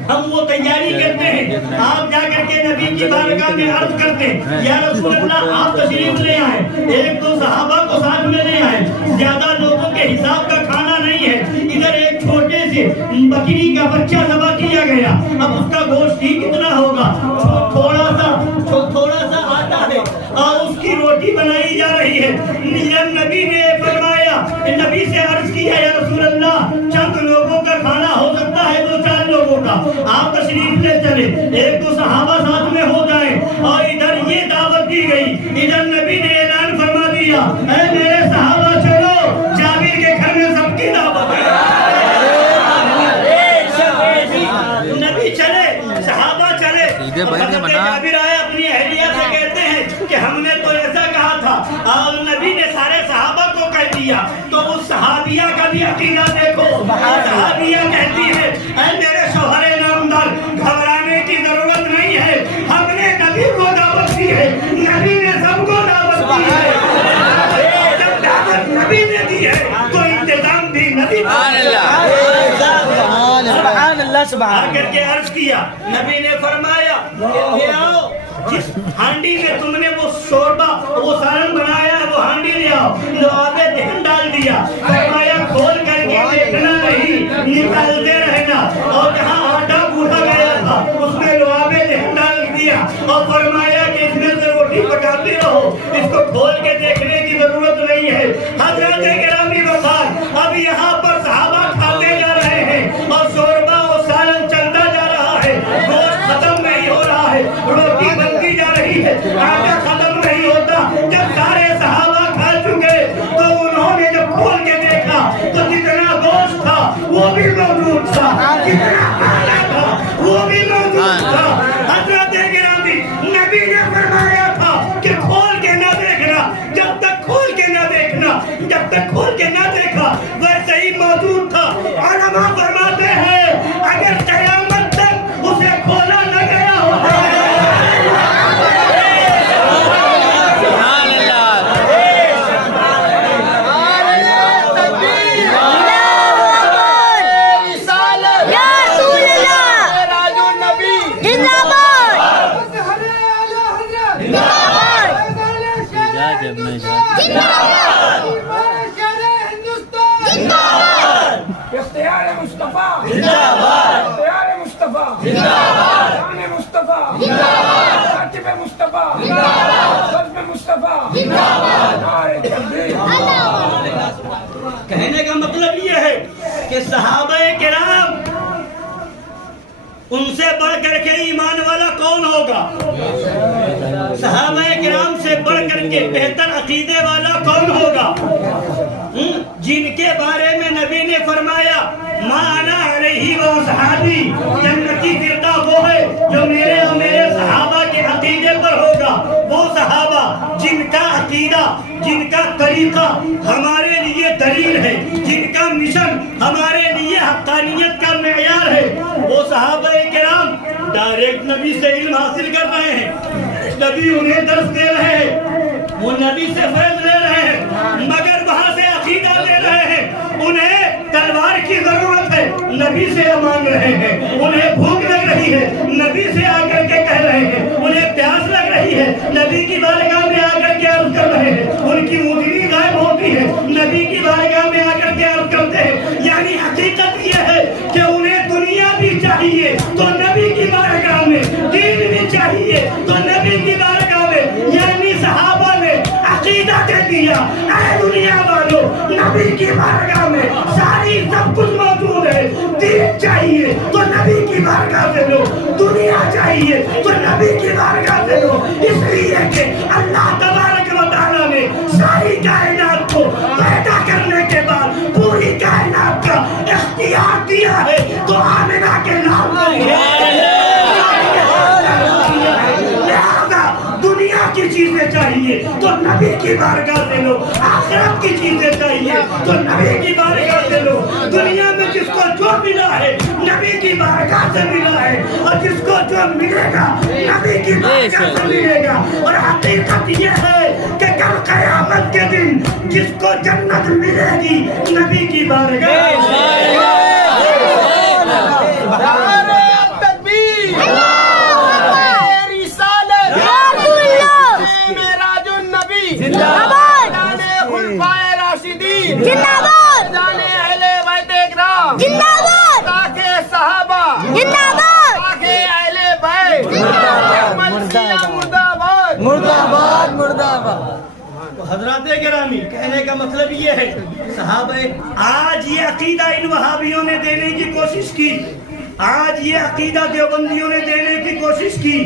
ہم وہ تیاری کرتے ہیں۔ آپ جا کر کے نبی کی بارگاہ میں عرض کرتے ہیں، یا رسول اللہ آپ تشریف لے آئیں، ایک دو صحابہ کو ساتھ میں لے آئیں، زیادہ لوگوں کے حساب کا کھانا نہیں ہے، ادھر ایک چھوٹے سے بکری کا بچہ ذبح کیا گیا، اب اس کا گوشت ہی کتنا ہوگا، تھوڑا سا آٹا ہے اور اس کی روٹی بنائی جا رہی ہے۔ نبی نے فرمایا، نبی سے عرض کیا، یا رسول اللہ چند لوگوں کا کھانا ہو سکتا ہے، 2-4 لوگوں کا، آپ تشریف لے چلے، ایک دو صحابہ ساتھ میں ہو جائیں۔ اور ادھر یہ دعوت دی گئی، ادھر نبی نے اعلان فرما دیا، اے میرے صحابہ چلو، جابر کے گھر میں سب کی دعوت ہے۔ نبی چلے، صحابہ چلے، جابر آئے اپنی اہلیہ سے کہتے ہیں کہ ہم نے تو ایسا کہا تھا، اور نبی نے سارے صحابہ کو کہہ دیا، تو اس صحابیہ کا بھی عقیدہ دیکھو۔ صحابیہ کہتی ہے، اے میرے شوہر نامدار گھبرانے کی ضرورت نہیں ہے، ہم نے نبی کو دعوت دی ہے، نبی نے سب کو دعوت دی آ کر کے عرض کیا، نبی نے فرمایا کہ لے آؤ، جس ہانڈی میں تم نے وہ شوربہ وہ سالن بنایا ہے وہ ہانڈی لے آؤ، لعاب دہن ڈال دیا، فرمایا کھول کر کے دیکھنا نہیں، نکالتے رہنا، اور جہاں آٹا گوندھا گیا تھا اس میں لعاب دہن ڈال دیا اور فرمایا کہ اس میں سے روٹی پکاتے رہو، اس کو کھول کے دیکھنے کی ضرورت نہیں ہے۔ حضرت گرامی وفات اب یہاں پر صحابہ کھاتے جا رہے ہیں اور شوربہ اور سالن چلتا جا رہا ہے، گوشت ختم نہیں ہو رہا ہے، روٹی بنتی جا رہی ہے، آٹا ختم نہیں ہوتا۔ جب سارے صحابہ کھا چکے تو انہوں نے جب کھول کے دیکھا تو جتنا گوشت تھا وہ بھی موجود تھا، جتنا آٹا تھا وہ بھی موجود تھا۔ حضرت گرامی نبی نے فرمایا تھا کہ کھول کے نہ دیکھنا، جب تک کھول کے نہ دیکھنا، جب تک کھول کے نہ دیکھا ویسے ہی موجود تھا۔ علماء فرماتے ہیں اگر قیامت تک اسے کھولا نہ گیا ہوتا اختیار مصطفیٰ اختیار مصطفیٰ شان مصطفیٰ کاتب مصطفیٰ قلب مصطفیٰ نعرہ تکبیر۔ کہنے کا مطلب یہ ہے کہ صحابہ کرام ان سے بڑھ کر کے ایمان والا کون ہوگا؟ صحابہ کرام سے بڑھ کر کے بہتر عقیدے والا کون ہوگا؟ جن کے بارے میں نبی نے فرمایا ما انا علیہ و صحابی، جنتی فرقہ وہ ہے جو میرے اور میرے صحابہ کے عقیدے پر ہوگا، وہ صحابہ جن کا عقیدہ جن کا طریقہ ہمارے لیے دلیل ہے، جن کا مشن ہمارے لیے حقانیت کا معیار ہے، وہ صحابہ کرام ڈائریکٹ نبی سے علم حاصل کر رہے ہیں، نبی انہیں درس دے رہے ہیں، وہ نبی سے فیض لے رہے ہیں، مگر وہاں سے عقیدہ لے رہے ہیں۔ انہیں تلوار کی ضرورت ہے، نبی سے مانگ رہے ہیں۔ انہیں بھوک لگ رہی ہے، نبی سے آ کر کے کہہ رہے ہیں۔ انہیں پیاس لگ رہی ہے، نبی کی بارگاہ میں آ کر کے عرض کر رہے ہیں۔ ان کی اونگلی غائب ہوتی ہے، نبی کی بارگاہ میں آ کر کے عرض کرتے ہیں۔ یعنی حقیقت یہ ہے کہ انہیں دنیا بھی چاہیے تو نبی کی بارگاہ میں، دین بھی چاہیے تو نبی کی بارگاہ میں۔ یعنی صحابہ نے عقیدہ دے دیا، اے دنیا والو، نبی کی بارگاہ میں ساری سب کچھ موجود ہے، دین چاہیے تو نبی کی بارگاہ سے لو، دنیا چاہیے تو نبی کی بارگاہ سے لو۔ اس لیے کہ اللہ تبارک و تعالیٰ نے ساری کائنات کو پیدا کرنے کے بعد پوری کائنات کا اختیار دیا ہے تو آمنہ کے نام لہذا دنیا کی چیزیں چاہیے تو نبی کی بارگاہ سے لو، آخرت کی چیزیں چاہیے تو نبی کی بارگاہ سے لو۔ دنیا میں جس کو جو ملا ہے نبی کی بارگاہ سے ملا ہے، اور جس کو جو ملے گا نبی کی بارگاہ سے ملے گا۔ اور حقیقت یہ ہے کہ کل قیامت کے دن جس کو جنت ملے گی نبی کی بارگاہ حضرات گرامی، کہنے کا مطلب یہ ہے صحابہ آج یہ عقیدہ ان وہابیوں نے دینے کی کوشش کی، آج یہ عقیدہ دیوبندیوں نے دینے کی کوشش کی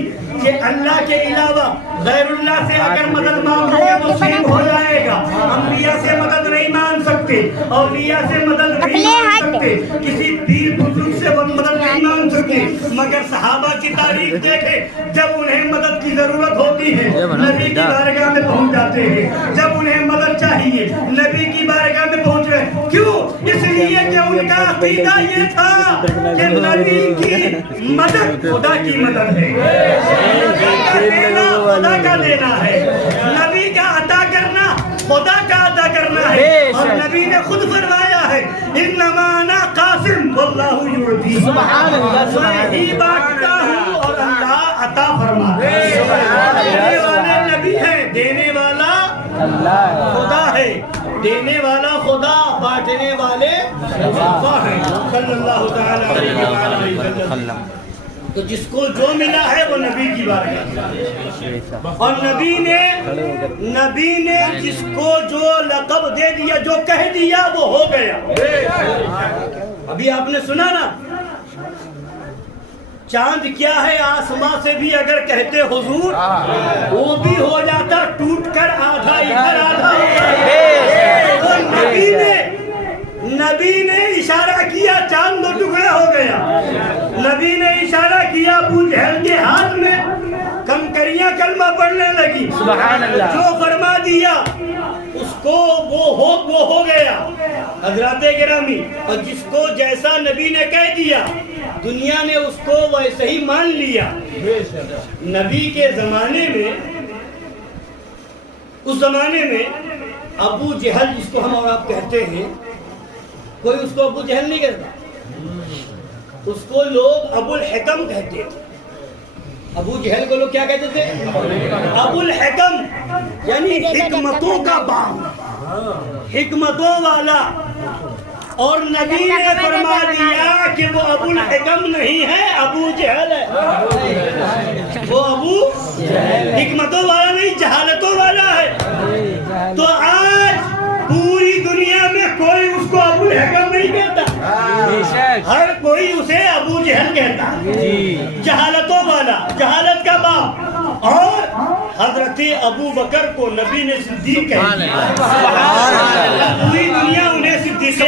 کہ اللہ کے علاوہ غیر اللہ سے اگر مدد مانگو گے مسلم ہو جائے گا، انبیاء سے مدد نہیں مانگ سکتے، اولیاء سے مدد نہیں مانگ سکتے، کسی پیر بزرگ سے مدد نہیں مانگ سکتے۔ مگر صحابہ کی تاریخ دیکھیں، جب انہیں مدد کی ضرورت ہوتی ہے نبی کی بارگاہ میں پہنچ جاتے ہیں، جب انہیں مدد چاہیے نبی کی بارگاہ میں پہنچ رہے۔ کیوں؟ اس لیے کہ ان کا عقیدہ یہ تھا کہ نبی کی مدد خدا کی مدد ہے، نبی کا دینا خدا کا دینا ہے، نبی کا عطا کرنا خدا کا عطا کرنا ہے۔ اور نبی نے خود فرمایا ہے انما انا قاسم واللہ یعطی، میں ہی بانٹتا ہوں اور اللہ عطا فرماتا ہے۔ دینے والے نبی ہیں، دینے والا خدا ہے، دینے والا خدا، بانٹنے والے اللہ ہیں صلی اللہ تعالی علیہ وآلہ وسلم۔ تو جس کو جو ملا ہے وہ نبی کی بارگاہ، اور نبی نے جس کو جو لقب دے دیا، جو کہہ دیا وہ ہو گیا۔ ابھی آپ نے سنا نا، چاند کیا ہے آسماں سے بھی اگر کہتے حضور، وہ بھی ہو جاتا ٹوٹ کر آدھا ادھر آدھا ادھر۔ نبی نے اشارہ کیا، چاند دو ٹکڑے ہو گیا۔ نبی نے اشارہ کیا، ابو جہل کے ہاتھ میں کنکریاں کلمہ پڑھنے لگی۔ جو فرما دیا اس کو وہ ہو گیا۔ حضرات گرامی، اور جس کو جیسا نبی نے کہہ دیا دنیا نے اس کو ویسے ہی مان لیا۔ نبی کے زمانے میں، اس زمانے میں ابو جہل جس کو ہم اور آپ کہتے ہیں، کوئی اس کو ابو جہل نہیں کہتا، اس کو لوگ ابو الحکم کہتے تھے۔ ابو جہل کو لوگ کیا کہتے تھے؟ ابو الحکم، یعنی حکمتوں کا باپ، حکمتوں والا۔ اور نبی نے فرما دیا کہ وہ ابو الحکم نہیں ہے، ابو جہل ہے۔ وہ ابو حکمتوں والا نہیں، جہالتوں والا ہے۔ تو آج پوری دنیا میں کوئی اس کو ابو الحکم نہیں کہتا، ہر کوئی اسے ابو جہل کہتا، جہالتوں والا، جہالت کا باپ۔ اور حضرت ابو بکر کو نبی نے صدیق کہہ دیا، پوری دنیا انہیں صدیق،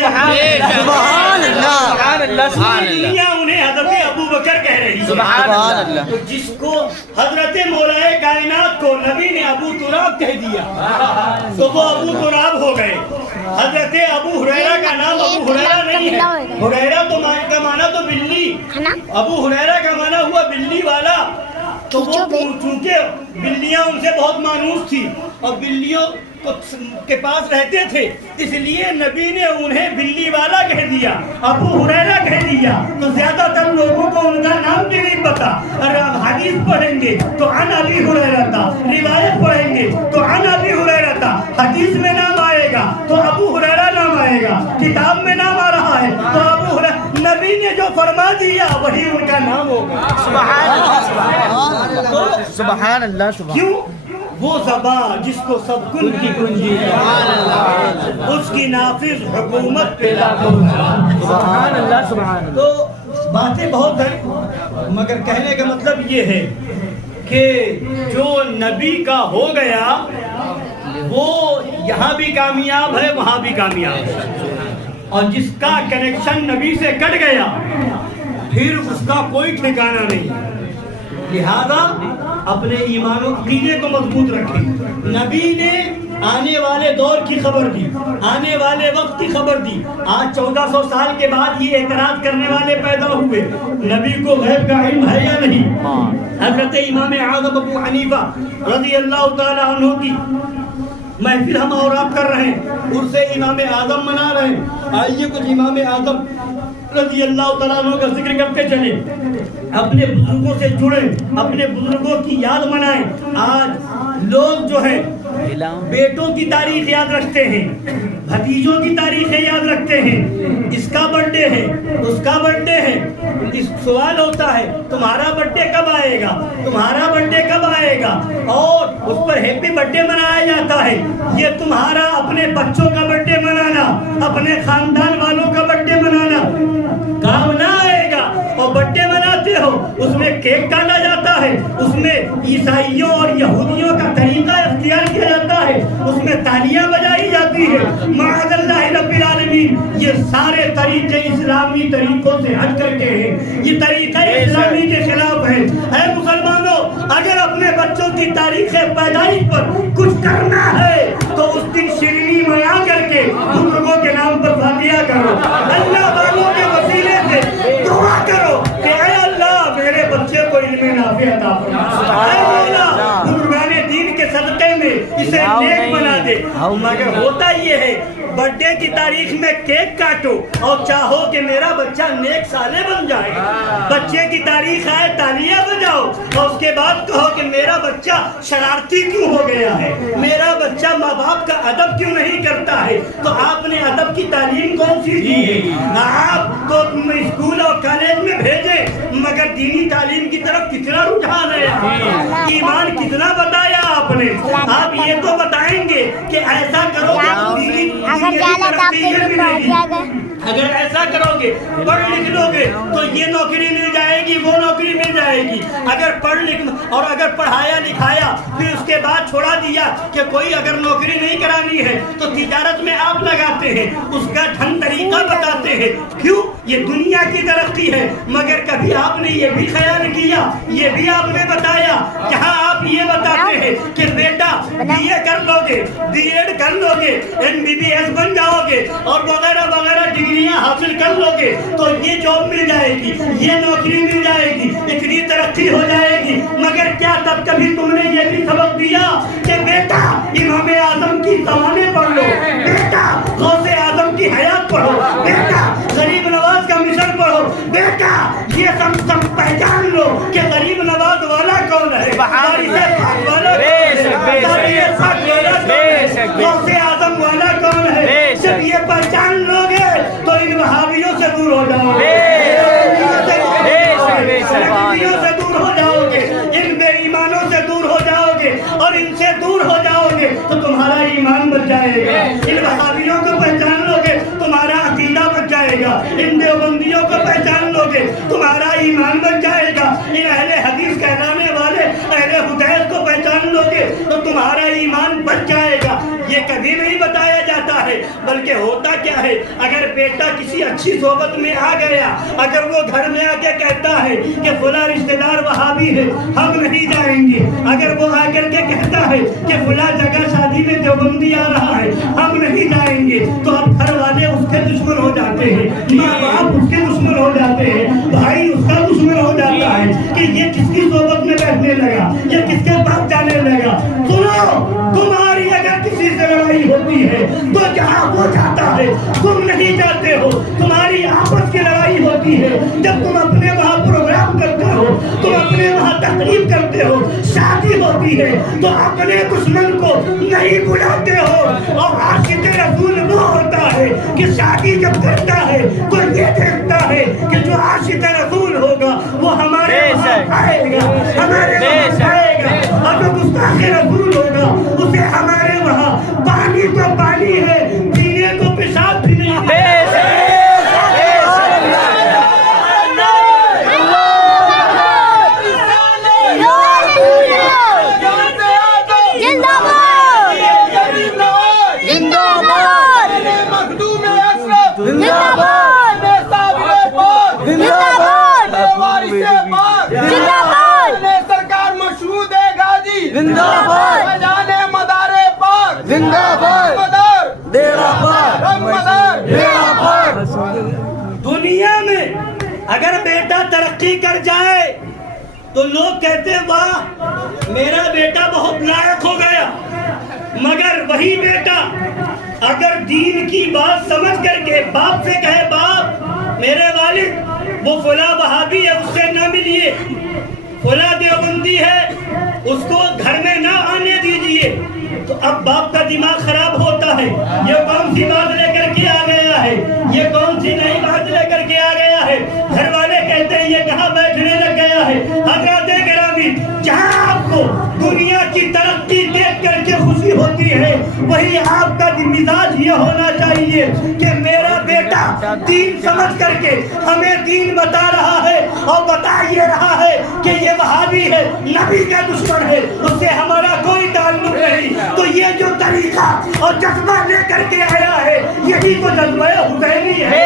پوری دنیا انہیں حضرت ابو بکر کہہ رہی ہے۔ تو جس کو حضرت مولا کائنات کو نبی نے ابو تراب کہہ دیا تو وہ ابو تراب ہو گئے۔ حضرت ابو ہریرہ کا نام ابو ہریرہ نہیں ہے، ہریرہ تو کا معنی تو بلی، ابو ہریرہ کا معنی ہوا بلی والا۔ تو وہ چونکہ بلیاں ان سے بہت مانوس تھی اور بلیوں کے پاس رہتے تھے، اس لیے نبی نے انہیں بلی والا کہہ دیا، ابو ہریرہ کہہ دیا۔ تو زیادہ تر لوگوں کو ان کا نام بھی نہیں پتا۔ حدیث پڑھیں گے تو عن ابی ہریرہ تھا، روایت پڑھیں گے تو عن ابی ہریرہ تھا، حدیث میں نام آئے گا تو ابو ہریرہ نام آئے گا، کتاب میں نام آ رہا ہے تو ابو ہریرہ۔ نبی نے جو فرما دیا وہی ان کا نام ہوگا۔ سبحان اللہ۔ کیوں؟ وہ زبان جس کو سب کن کی کنجی ہے، اس کی نافذ حکومت پیدا سبحان اللہ، سبحان اللہ۔ تو باتیں بہت ہیں، مگر کہنے کا مطلب یہ ہے کہ جو نبی کا ہو گیا وہ یہاں بھی کامیاب ہے، وہاں بھی کامیاب ہے، اور جس کا کنیکشن نبی سے کٹ گیا پھر اس کا کوئی ٹھکانہ نہیں۔ لہذا اپنے ایمان و عقیدے کو مضبوط رکھیں۔ نبی نے آنے والے دور کی خبر دی، آنے والے وقت کی خبر دی۔ آج 1400 سال کے بعد یہ اعتراض کرنے والے پیدا ہوئے، نبی کو غیب کا علم ہے یا نہیں؟ حضرت امام اعظم ابو حنیفہ رضی اللہ تعالی عنہ کی محفل ہم اور آپ کر رہے ہیں، عرس امام اعظم منا رہے ہیں۔ آئیے کچھ امام اعظم رضی اللہ تعالیٰ عنہ کا ذکر کرتے چلیں، اپنے بزرگوں سے جڑیں، اپنے بزرگوں کی یاد منائیں۔ آج لوگ جو ہیں بیٹوں کی تاریخ یاد رکھتے ہیں، بھتیجوں کی تاریخیں یاد رکھتے ہیں، اس کا برتھ ڈے ہے، اس کا برتھ ڈے ہے۔ اس سوال ہوتا ہے تمہارا برتھ ڈے کب آئے گا، تمہارا برتھ ڈے کب آئے گا، اور اس پر ہیپی برتھ ڈے منایا جاتا ہے۔ یہ تمہارا اپنے بچوں کا برتھ ڈے منانا، اپنے خاندان والوں کا برتھ ڈے منانا کام نہ آئے گا۔ اور برتھ ڈے مناتے ہو اس میں کیک کاٹا جاتا ہے، اس میں عیسائیوں اور یہودیوں کا طریقہ اختیار کیا جاتا ہے، اس میں تالیاں بجائی جاتی ہے۔ معاذ اللہ رب العالمین، یہ سارے طریقے اسلامی طریقوں سے ہٹ کر کے ہیں، یہ طریقہ اسلامی کے خلاف ہے۔ اے مسلمانوں، اگر اپنے بچوں کی تاریخ پیدائش پر کچھ کرنا ہے تو اس دن شیرینی منا کر کے بزرگوں کے نام پر فاتحہ کرو، اللہ والوں کے وسیلے سے دعا کرو کہ اے اللہ میرے بچے کو علم نافع عطا فرما، اے مولا بزرگان دین کے صدقے میں اسے نیک بنا دے. مگر ہوتا یہ ہے برتھ ڈے کی تاریخ میں کیک کاٹو اور چاہو کہ میرا بچہ نیک صالح بن جائے. بچے کی تاریخ آئے تالیاں بجاؤ اور اس کے بعد کہو کہ میرا بچہ شرارتی کیوں ہو گیا ہے, میرا بچہ ماں باپ کا ادب کیوں نہیں کرتا ہے. تو آپ نے ادب کی تعلیم کون سی دی ہے؟ آپ تو اسکول اور کالج میں بھیجے مگر دینی تعلیم کی طرف کتنا رجحان ہے, ایمان کتنا بتایا آپ نے. آپ یہ تو بتائیں گے کہ ایسا کرو گے اگر ایسا کرو گے پڑھ لکھ لو گے تو یہ نوکری مل جائے گی وہ نوکری مل جائے گی. اگر پڑھ لکھ اور اگر پڑھایا لکھایا پھر اس کے بعد چھوڑا دیا کہ کوئی اگر نوکری نہیں کرانی ہے تو تجارت میں آپ لگاتے ہیں, اس کا ڈھنگ طریقہ بتاتے ہیں. کیوں؟ یہ دنیا کی ترقی ہے. مگر کبھی آپ نے یہ بھی خیال کیا, یہ بھی آپ نے بتایا جہاں آپ یہ بتاتے ہیں کہ بیٹا بی اے کر لو گے, بی ایڈ کر لو گے, MBBS بن جاؤ گے اور وغیرہ وغیرہ ڈگریاں حاصل کر لو گے تو یہ جاب مل جائے گی, یہ نوکری مل جائے گی, اتنی ترقی ہو جائے گی. مگر کیا تب کبھی تم نے یہ بھی سبق دیا کہ بیٹا امام اعظم کی زمانے پڑھ لو, بیٹا غوث اعظم کی حیات پڑھو, بیٹا غریب نواز کا مشن پڑھو, بیٹا یہ سب پہچان لو کہ غریب نواز والا کون ہے, غوث اعظم والا کون ہے. جب یہ پہچان لو گے تو ان وہابیوں سے دور ہو جاؤ گے, سے دور ہو جاؤ گے, ان بے ایمانوں سے دور ہو جاؤ گے اور ان سے دور ہو جاؤ گے تو تمہارا ایمان بچ جائے گا. ان وہابیوں کو پہچان لو گے تمہارا عقیدہ بچ جائے گا, ان دیوبندیوں کو پہچان لو گے تمہارا ایمان بچ جائے گا, ان اہل حدیث کہلانے والے اہل حدیث کو پہچان لو گے تو تمہارا ایمان بچ جائے گا. یہ کبھی نہیں بتایا جاتا ہے بلکہ ہوتا کیا ہے, اگر بیٹا کسی اچھی صحبت میں آ گیا, اگر وہ گھر میں آ کے کہتا ہے کہ فلاں رشتہ دار وہابی ہے ہم نہیں جائیں گے, اگر وہ آ کر کے کہتا ہے کہ فلاں جگہ شادی میں دیوبندی آ رہا ہے ہم نہیں جائیں گے, تو اب گھر والے اس کے دشمن ہو جاتے ہیں, ماں باپ اس کے دشمن ہو جاتے ہیں, بھائی اس کا دشمن ہو جاتا ہے کہ یہ کس کی صحبت میں بیٹھنے لگا, یہ کس کے پاس جانے لگا. سنو, تمہاری اگر کسی سے لڑائی ہوتی ہے تو جہاں وہ جاتا ہے تم نہیں جاتے ہو, تمہاری آپس کی لڑائی ہوتی ہے جب تم اپنے وہاں پروگرام کرتے ہو, تم اپنے وہاں تقریب کرتے ہو, شادی ہوتی ہے تو اپنے دشمن کو نہیں بلاتے ہو. اور عاشق رسول وہ ہوتا ہے کہ شادی جب کرتا ہے تو یہ دیکھتا ہے کہ جو عاشق رسول ہوگا وہ ہمارے وہاں آئے گا, ہمارے وہاں آئے گا, اور جو گستاخ رسول ہوگا اسے ہمارے وہاں پانی تو پانی ہے, پینے کو پیشاب بھی نہیں ہے. سرکار مشہور ہے غازی زندہ باد, جانے مدارے پاک زندہ باد, مدار ڈیرا پاک, مدار ڈیرا پاک. دنیا میں اگر بیٹا ترقی کر جائے تو لوگ کہتے ہیں واہ میرا بیٹا بہت لائق ہو گیا, مگر وہی بیٹا اگر دین کی بات سمجھ کر کے باپ سے کہے باپ میرے والد وہ فلاں وہابی ہے اس سے نہ ملیے, فلاں دیوبندی ہے اس کو گھر میں نہ آنے دیجیے, تو اب باپ کا دماغ خراب ہوتا ہے. یہ کون سی بات لے کر کے آ گیا ہے, یہ کون سی نئی بات لے کر کے آ گیا ہے. گھر والے کہتے ہیں یہ کہاں بیٹھنے لگ گیا ہے. حضرات گرامی, جہاں آپ کو دنیا کی ترقی دیکھ کر کے خوشی ہوتی ہے وہی آپ کا مزاج یہ ہونا چاہیے کہ میرا بیٹا دین سمجھ کر کے ہمیں دین بتا رہا ہے اور بتا یہ رہا ہے کہ یہ وہابی ہے, نبی کا دشمن ہے, اس سے ہمارا کوئی تعلق نہیں. تو یہ جو طریقہ اور جذبہ لے کر کے آیا ہے یہی تو جذبہ حسینی ہے.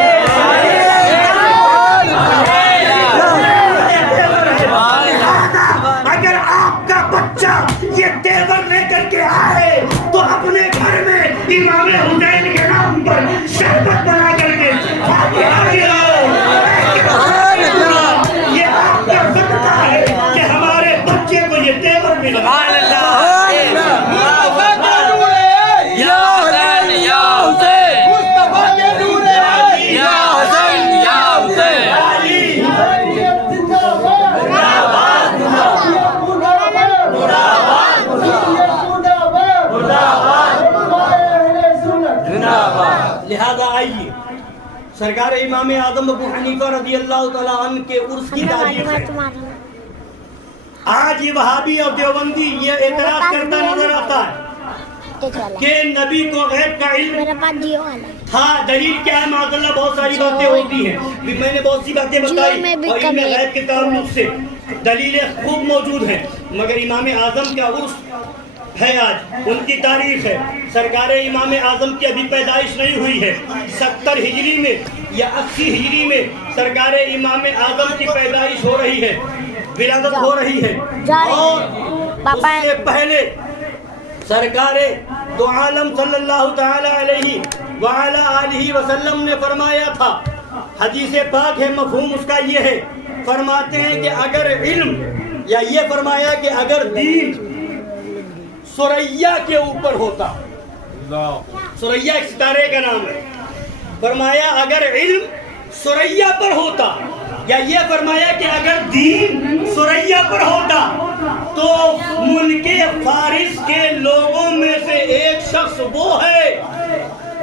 اگر آپ کا بچہ یہ تیور لے کر کے آئے تو اپنے گھر میں امام حسین کے نام پر شربت بنا کر کے یہ آپ کا صدقہ ہے کہ ہمارے بچے کو یہ تیور ملا. سرکار امام اعظم ابو حنیفہ رضی اللہ تعالیٰ عنہ کے عرس کی تاریخ ہے. آج یہ وہابی اور دیوبندی یہ اعتراض کرتا نظر آتا ہے کہ نبی کو غیب کا علم تھا. دلیل کیا ہے؟ معاذ اللہ بہت ساری باتیں ہوتی ہیں. میں نے بہت سی باتیں بتائی اور علم غیب کے تعلق سے دلیلیں خوب موجود ہیں، مگر امام اعظم کا عرس ہے آج، ان کی تاریخ ہے. سرکار امام اعظم کی ابھی پیدائش نہیں ہوئی ہے. 70 ہجری میں یا 80 ہجری میں سرکار امام اعظم کی پیدائش ہو رہی ہے، ولادت ہو رہی ہے. اور اس سے پہلے سرکار دو عالم صلی اللہ تعالی علیہ وعلی آلہ وسلم نے فرمایا تھا، حدیث پاک ہے، مفہوم اس کا یہ ہے، فرماتے ہیں کہ اگر علم یا یہ فرمایا کہ اگر دین سریا کے اوپر ہوتا، سریا ایک ستارے کا نام ہے، فرمایا اگر علم سریا پر ہوتا، یا یہ فرمایا کہ اگر دین سریا پر ہوتا تو ملک فارس کے لوگوں میں سے ایک شخص وہ ہے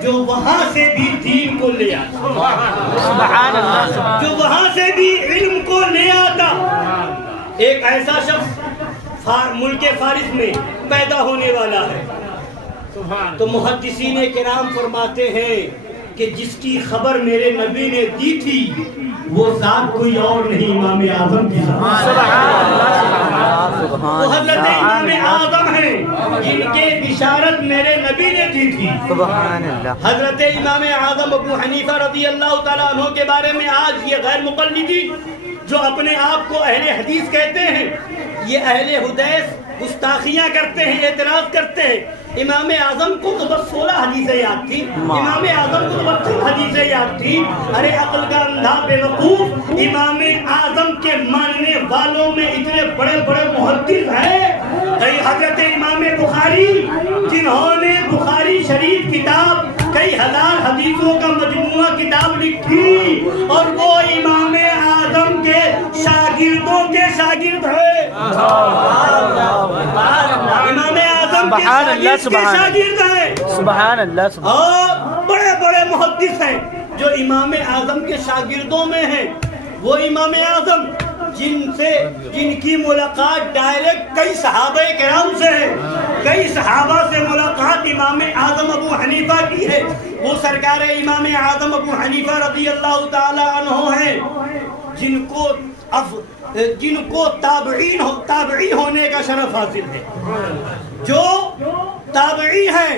جو وہاں سے بھی دین کو لے آتا، جو وہاں سے بھی علم کو لے آتا. ایک ایسا شخص ملک فارس میں پیدا ہونے والا ہے. تو محدثین کرام فرماتے ہیں کہ جس کی خبر میرے نبی نے دی تھی وہ ذات کوئی اور نہیں، امام اعظم کی ذات. وہ حضرت امام اعظم ہیں جن کے بشارت میرے نبی نے دی تھی. حضرت امام اعظم ابو حنیفہ رضی اللہ تعالیٰ عنہ کے بارے میں آج یہ غیر مقلدی جو اپنے آپ کو اہل حدیث کہتے ہیں، یہ اہل حدیث گستاخیاں کرتے ہیں، اعتراض کرتے ہیں. امام اعظم کو تو بس 16 حدیثیں یاد تھی، امام اعظم کو تو بس 3 حدیثیں یاد تھی. ارے عقل کا اندھا بے وقوف، امام اعظم کے ماننے والوں میں اتنے بڑے بڑے محدث ہیں. حضرت امام بخاری جنہوں نے بخاری شریف کتاب کئی ہزار حدیثوں کا مجموعہ کتاب لکھی، اور وہ امام اعظم کے شاگردوں کے شاگرد ہیں. امام اعظم کے شاگرد ہیں، سبحان اللہ. اور بڑے بڑے محدث ہیں جو امام اعظم کے شاگردوں میں ہیں. وہ امام اعظم جن کی ملاقات ڈائریکٹ کئی صحابہ کرام سے ہے، کئی صحابہ سے ملاقات امام اعظم ابو حنیفہ کی ہے. وہ سرکار امام اعظم ابو حنیفہ رضی اللہ تعالی عنہ ہیں جن کو تابعی ہونے کا شرف حاصل ہے. جو تابعی ہیں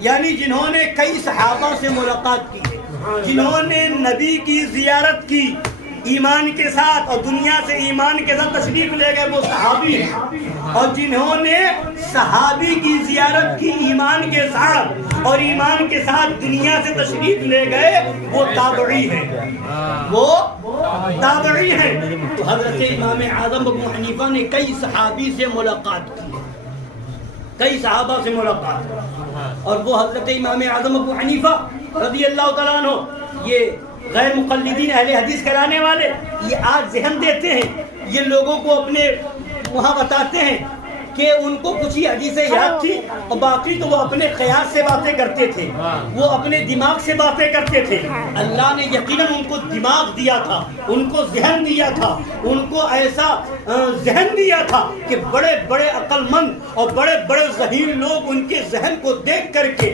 یعنی جنہوں نے کئی صحابہ سے ملاقات کی ہے، جنہوں نے نبی کی زیارت کی ایمان کے ساتھ اور دنیا سے ایمان کے ساتھ تشریف لے گئے، وہ صحابی ہیں. اور جنہوں نے صحابی کی زیارت کی ایمان کے ساتھ اور ایمان کے ساتھ دنیا سے تشریف لے گئے، وہ تابعی ہیں، وہ تابعی ہیں. تو حضرت امام اعظم ابو حنیفہ نے کئی صحابی سے ملاقات کی، کئی صحابہ سے ملاقات. اور وہ حضرت امام اعظم ابو حنیفہ رضی اللہ تعالیٰ عنہ، یہ غیر مقلدین اہل حدیث کرانے والے یہ آج ذہن دیتے ہیں، یہ لوگوں کو اپنے وہاں بتاتے ہیں کہ ان کو کچھ ہی حدیثیں یاد تھی اور باقی تو وہ اپنے قیاس سے باتیں کرتے تھے، وہ اپنے دماغ سے باتیں کرتے تھے. اللہ نے یقیناً ان کو دماغ دیا تھا، ان کو ذہن دیا تھا، ان کو ایسا ذہن دیا تھا کہ بڑے بڑے عقل مند اور بڑے بڑے ذہین لوگ ان کے ذہن کو دیکھ کر کے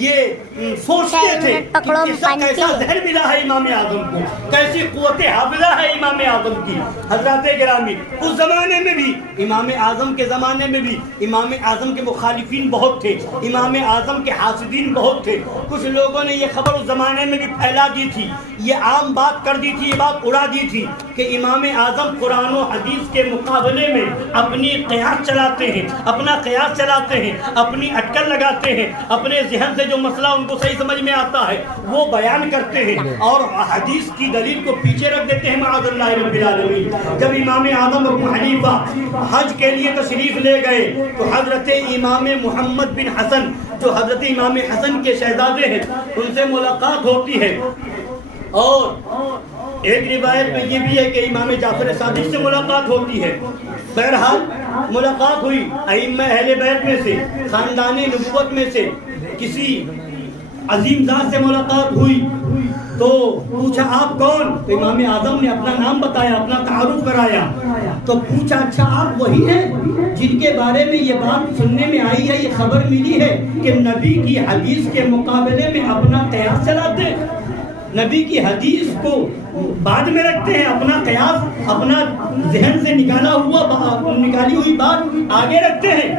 یہ سوچتے تھے کہ کیسا ذہن ملا ہے امام اعظم کو، کیسی قوت حافظہ ہے امام اعظم کی. حضرات گرامی، اس زمانے میں بھی، امام اعظم کے زمانے میں بھی امام اعظم کے مخالفین بہت تھے، امام اعظم کے حاسدین بہت تھے. کچھ لوگوں نے یہ خبر اس زمانے میں بھی پھیلا دی تھی، یہ عام بات کر دی تھی، یہ بات اڑا دی تھی کہ امام اعظم قرآن و حدیث کے مقابلے میں اپنی قیاس چلاتے ہیں، اپنا قیاس چلاتے ہیں، اپنی اٹکل لگاتے ہیں، اپنے ذہن سے جو مسئلہ ان کو صحیح سمجھ میں آتا ہے وہ بیان کرتے ہیں اور حدیث کی دلیل کو پیچھے رکھ دیتے ہیں معاذ اللہ رب العالمین. جب امام اعظم ابو حنیفہ حج کے لیے تشریف لے گئے تو حضرت امام محمد بن حسن جو حضرت امام حسن کے شہزادے ہیں ان سے ملاقات ہوتی ہے. اور ایک روایت میں یہ بھی ہے کہ امام جعفر صادق سے ملاقات ہوتی ہے. بہرحال ملاقات ہوئی، ائمہ اہل بیت میں سے، خاندان نبوت میں سے کسی عظیم ذات سے ملاقات ہوئی. تو پوچھا آپ کون؟ تو امام اعظم نے اپنا نام بتایا، اپنا تعارف کرایا. تو پوچھا اچھا آپ وہی ہیں جن کے بارے میں یہ بات سننے میں آئی ہے، یہ خبر ملی ہے کہ نبی کی حدیث کے مقابلے میں اپنا قیاس چلاتے ہیں، نبی کی حدیث کو بعد میں رکھتے ہیں، اپنا قیاس، اپنا ذہن سے نکالی ہوئی بات آگے رکھتے ہیں.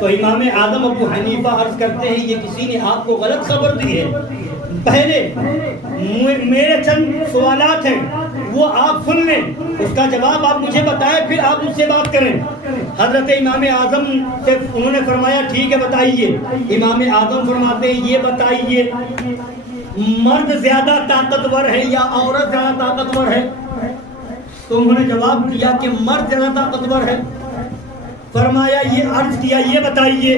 تو امام اعظم ابو حنیفہ عرض کرتے ہیں یہ کسی نے آپ کو غلط خبر دی ہے. پہلے میرے چند سوالات ہیں وہ آپ سن لیں، اس کا جواب آپ مجھے بتائیں، پھر آپ مجھ سے بات کریں. حضرت امام اعظم سے انہوں نے فرمایا ٹھیک ہے بتائیے. امام اعظم فرماتے ہیں یہ بتائیے مرد زیادہ طاقتور ہے یا عورت زیادہ طاقتور ہے؟ تو انہوں نے جواب دیا کہ مرد زیادہ طاقتور ہے. فرمایا یہ عرض کیا یہ بتائیے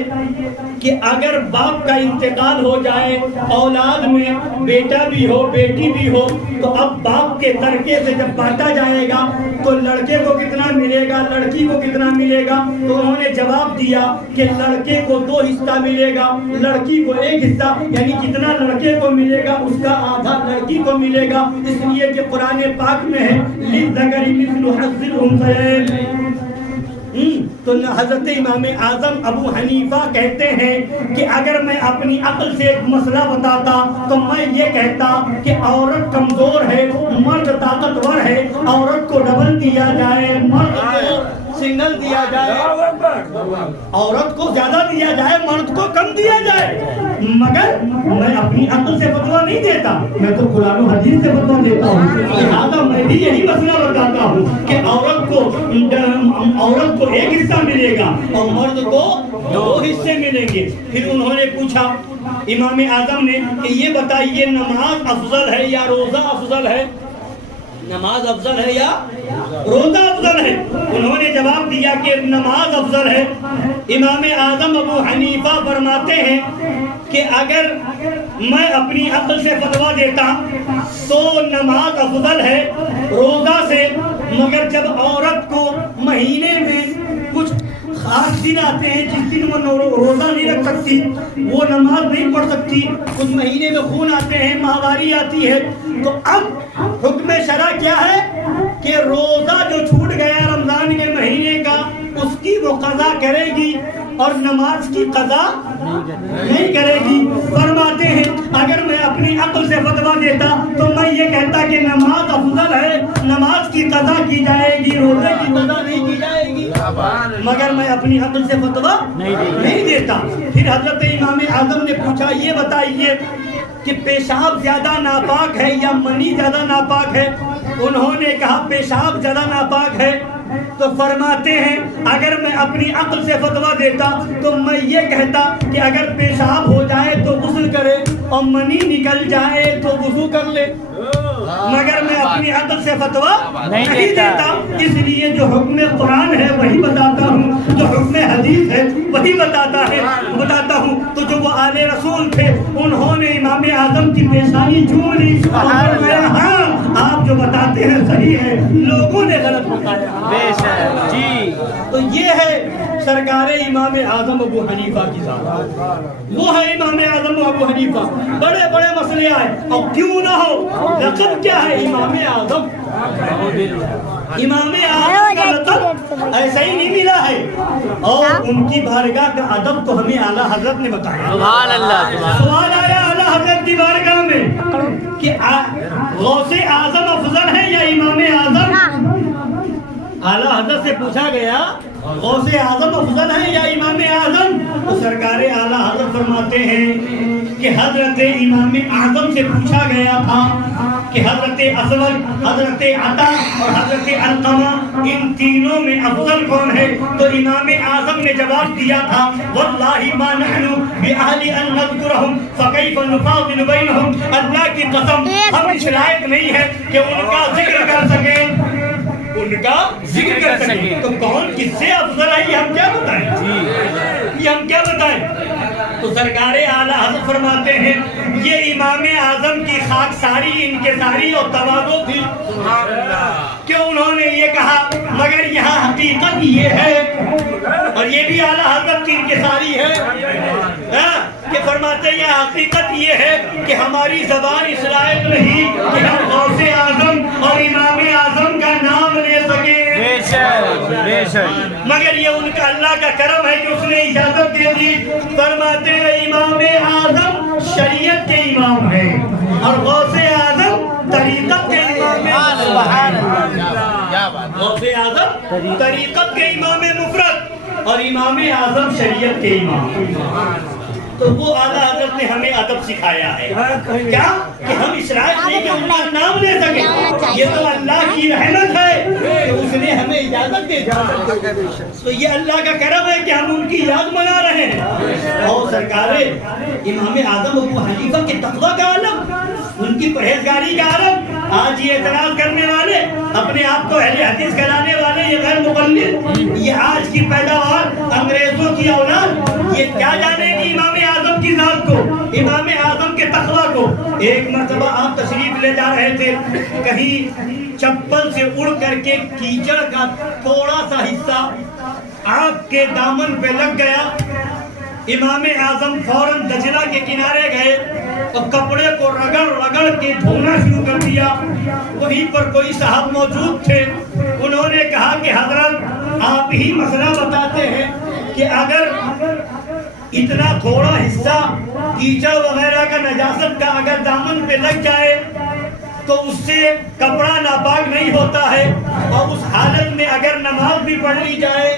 کہ اگر باپ کا انتقال ہو جائے، اولاد میں بیٹا بھی ہو بیٹی بھی ہو، تو اب باپ کے ترکے سے جب بانٹا جائے گا تو لڑکے کو کتنا ملے گا، لڑکی کو کتنا ملے گا؟ تو انہوں نے جواب دیا کہ لڑکے کو 2 حصہ ملے گا، لڑکی کو 1 حصہ، یعنی جتنا لڑکے کو ملے گا اس کا آدھا لڑکی کو ملے گا، اس لیے کہ قرآن پاک میں ہے للذکر مثل حظ الانثیین. تو حضرت امام اعظم ابو حنیفہ کہتے ہیں کہ اگر میں اپنی عقل سے ایک مسئلہ بتاتا تو میں یہ کہتا کہ عورت کمزور ہے، مرد طاقتور ہے، عورت کو ڈبل دیا جائے، مرد کو سنگل دیا جائے، عورت کو زیادہ دیا جائے، مرد کو کم دیا جائے. مگر میں اپنی عقل سے فتویٰ نہیں دیتا، میں تو قرآن و حدیث سے فتویٰ دیتا ہوں. لہٰذا میں بھی یہی مسئلہ بتاتا ہوں کہ عورت کو 1 حصہ ملے گا اور مرد کو 2 حصے ملیں گے. پھر انہوں نے پوچھا امام اعظم نے کہ یہ بتائیے نماز افضل ہے یا روزہ افضل ہے؟ نماز افضل ہے یا روزہ افضل ہے؟ انہوں نے جواب دیا کہ نماز افضل ہے. امام اعظم ابو حنیفہ فرماتے ہیں کہ اگر میں اپنی عقل سے فتویٰ دیتا تو نماز افضل ہے روزہ سے، مگر جب عورت کو مہینے میں کچھ خاص دن آتے ہیں جس دن وہ روزہ نہیں رکھ سکتی، وہ نماز نہیں پڑھ سکتی، کچھ مہینے میں خون آتے ہیں، ماہواری آتی ہے، تو اب حکم شرع کیا ہے کہ روزہ جو چھوٹ گیا رمضان کے مہینے کا اس کی وہ قضا کرے گی اور نماز کی قضا نہیں کرے گی. فرماتے ہیں اگر میں اپنی عقل سے فتویٰ دیتا تو میں یہ کہتا کہ نماز افضل ہے، نماز کی قضا کی جائے گی، روزے کی قضا نہیں کی جائے گی، مگر میں اپنی عقل سے فتویٰ نہیں دیتا. پھر حضرت امام اعظم نے پوچھا یہ بتائیے کہ پیشاب زیادہ ناپاک ہے یا منی زیادہ ناپاک ہے؟ انہوں نے کہا پیشاب زیادہ ناپاک ہے. تو فرماتے ہیں اگر میں اپنی عقل سے فتویٰ دیتا تو میں یہ کہتا کہ اگر پیشاب ہو جائے تو غسل کرے اور منی نکل جائے تو وضو کر لے، مگر میں اپنی عقل سے فتویٰ نہیں دیتا. اس لیے جو حکم قرآن ہے وہی بتاتا ہوں، جو حکم حدیث ہے وہی بتاتا ہوں. تو جو وہ آل رسول تھے انہوں نے امام اعظم کی پیشانی چوم لی اور فرمایا ہاں آپ جو بتاتے ہیں صحیح ہے، لوگوں نے غلط بتایا. جی تو یہ ہے سرکار امام اعظم ابو حنیفہ کی ذات، وہ ہے امام اعظم ابو حنیفہ. بڑے بڑے مسئلے آئے اور کیوں نہ ہو، لقب کیا ہے امام اعظم؟ امام اعظم کا لقب ایسا ہی نہیں ملا ہے، اور ان کی بارگاہ کا ادب تو ہمیں اعلیٰ حضرت نے بتایا. سبحان اللہ. سوال آیا اعلیٰ حضرت کی بارگاہ میں کہ غوث اعظم افضل ہے یا امام اعظم؟ اعلیٰ حضرت سے پوچھا گیا غوث اعظم افضل ہے یا امام اعظم؟ تو سرکار اعلیٰ حضرت فرماتے ہیں کہ حضرت امام اعظم سے پوچھا گیا تھا کہ حضرت اسود، حضرت عطا اور حضرت علقمہ ان تینوں میں افضل کون ہے؟ تو امام اعظم نے جواب دیا تھا واللہ ما نحن بأہل ان نذکرہم فکیف نفاضل بینہم. اللہ کی قسم ہم اس لائق نہیں ہے کہ ان کا ذکر کر سکیں، ان کا ذکر کر سکیں. تو کون کس سے افضل ہے یہ ہم کیا بتائیں، یہ ہم کیا بتائیں؟ تو سرکار اعلیٰ حضرت فرماتے ہیں یہ امام اعظم کی خاکساری، انکساری اور تواضع تھی کہ انہوں نے یہ کہا. مگر یہاں حقیقت یہ ہے اور یہ بھی اعلیٰ حضرت کی انکساری ہے کہ فرماتے فرماتے ہیں حقیقت یہ ہے کہ ہماری زبان اس لائق نہیں کہ ہم غوث اعظم اور امام اعظم کا نام لے سکیں، بے شک بے شک، مگر یہ ان کا اللہ کا کرم ہے کہ اس نے اجازت دے دی۔ فرماتے ہیں امام اعظم شریعت کے امام ہیں اور غوث اعظم طریقت کے امام ہیں۔ سبحان اللہ، غوث اعظم طریقت کے امام مفرد اور امام اعظم شریعت کے امام۔ تو وہ اعلیٰ حضرت نے ہمیں ادب سکھایا ہے، کیا کہ ہم اس لائق نہیں کہ ان کا نام لے سکیں، یہ تو اللہ کی رحمت ہے کہ اس نے ہمیں اجازت دے دی، تو یہ اللہ کا کرم ہے کہ ہم ان کی یاد منا رہے ہیں۔ اور سرکار امام اعظم ابو حنیفہ کے تقویٰ کا عالم، ان کی پرہیزگاری کا عالم، آج یہ اعتراض کرنے والے، اپنے آپ کو اہل حدیث کہلانے والے، یہ غیر مقلد، یہ آج کی پیداوار انگریزوں کی اولاد، یہ کیا جانے گی امام اعظم کی ذات کو، امام اعظم کے تقویٰ کو۔ ایک مرتبہ آپ تشریف لے جا رہے تھے، کہیں چپل سے اڑ کر کے کیچڑ کا تھوڑا سا حصہ آپ کے دامن پہ لگ گیا، امام اعظم فوراً دجلہ کے کنارے گئے اور کپڑے کو رگڑ رگڑ کے دھونا شروع کر دیا۔ وہیں پر کوئی صاحب موجود تھے، انہوں نے کہا کہ حضرت آپ ہی مسئلہ بتاتے ہیں کہ اگر اتنا تھوڑا حصہ کیچڑ وغیرہ کا نجاست کا اگر دامن پہ لگ جائے تو اس سے کپڑا ناپاک نہیں ہوتا ہے، اور اس حالت میں اگر نماز بھی پڑھ لی جائے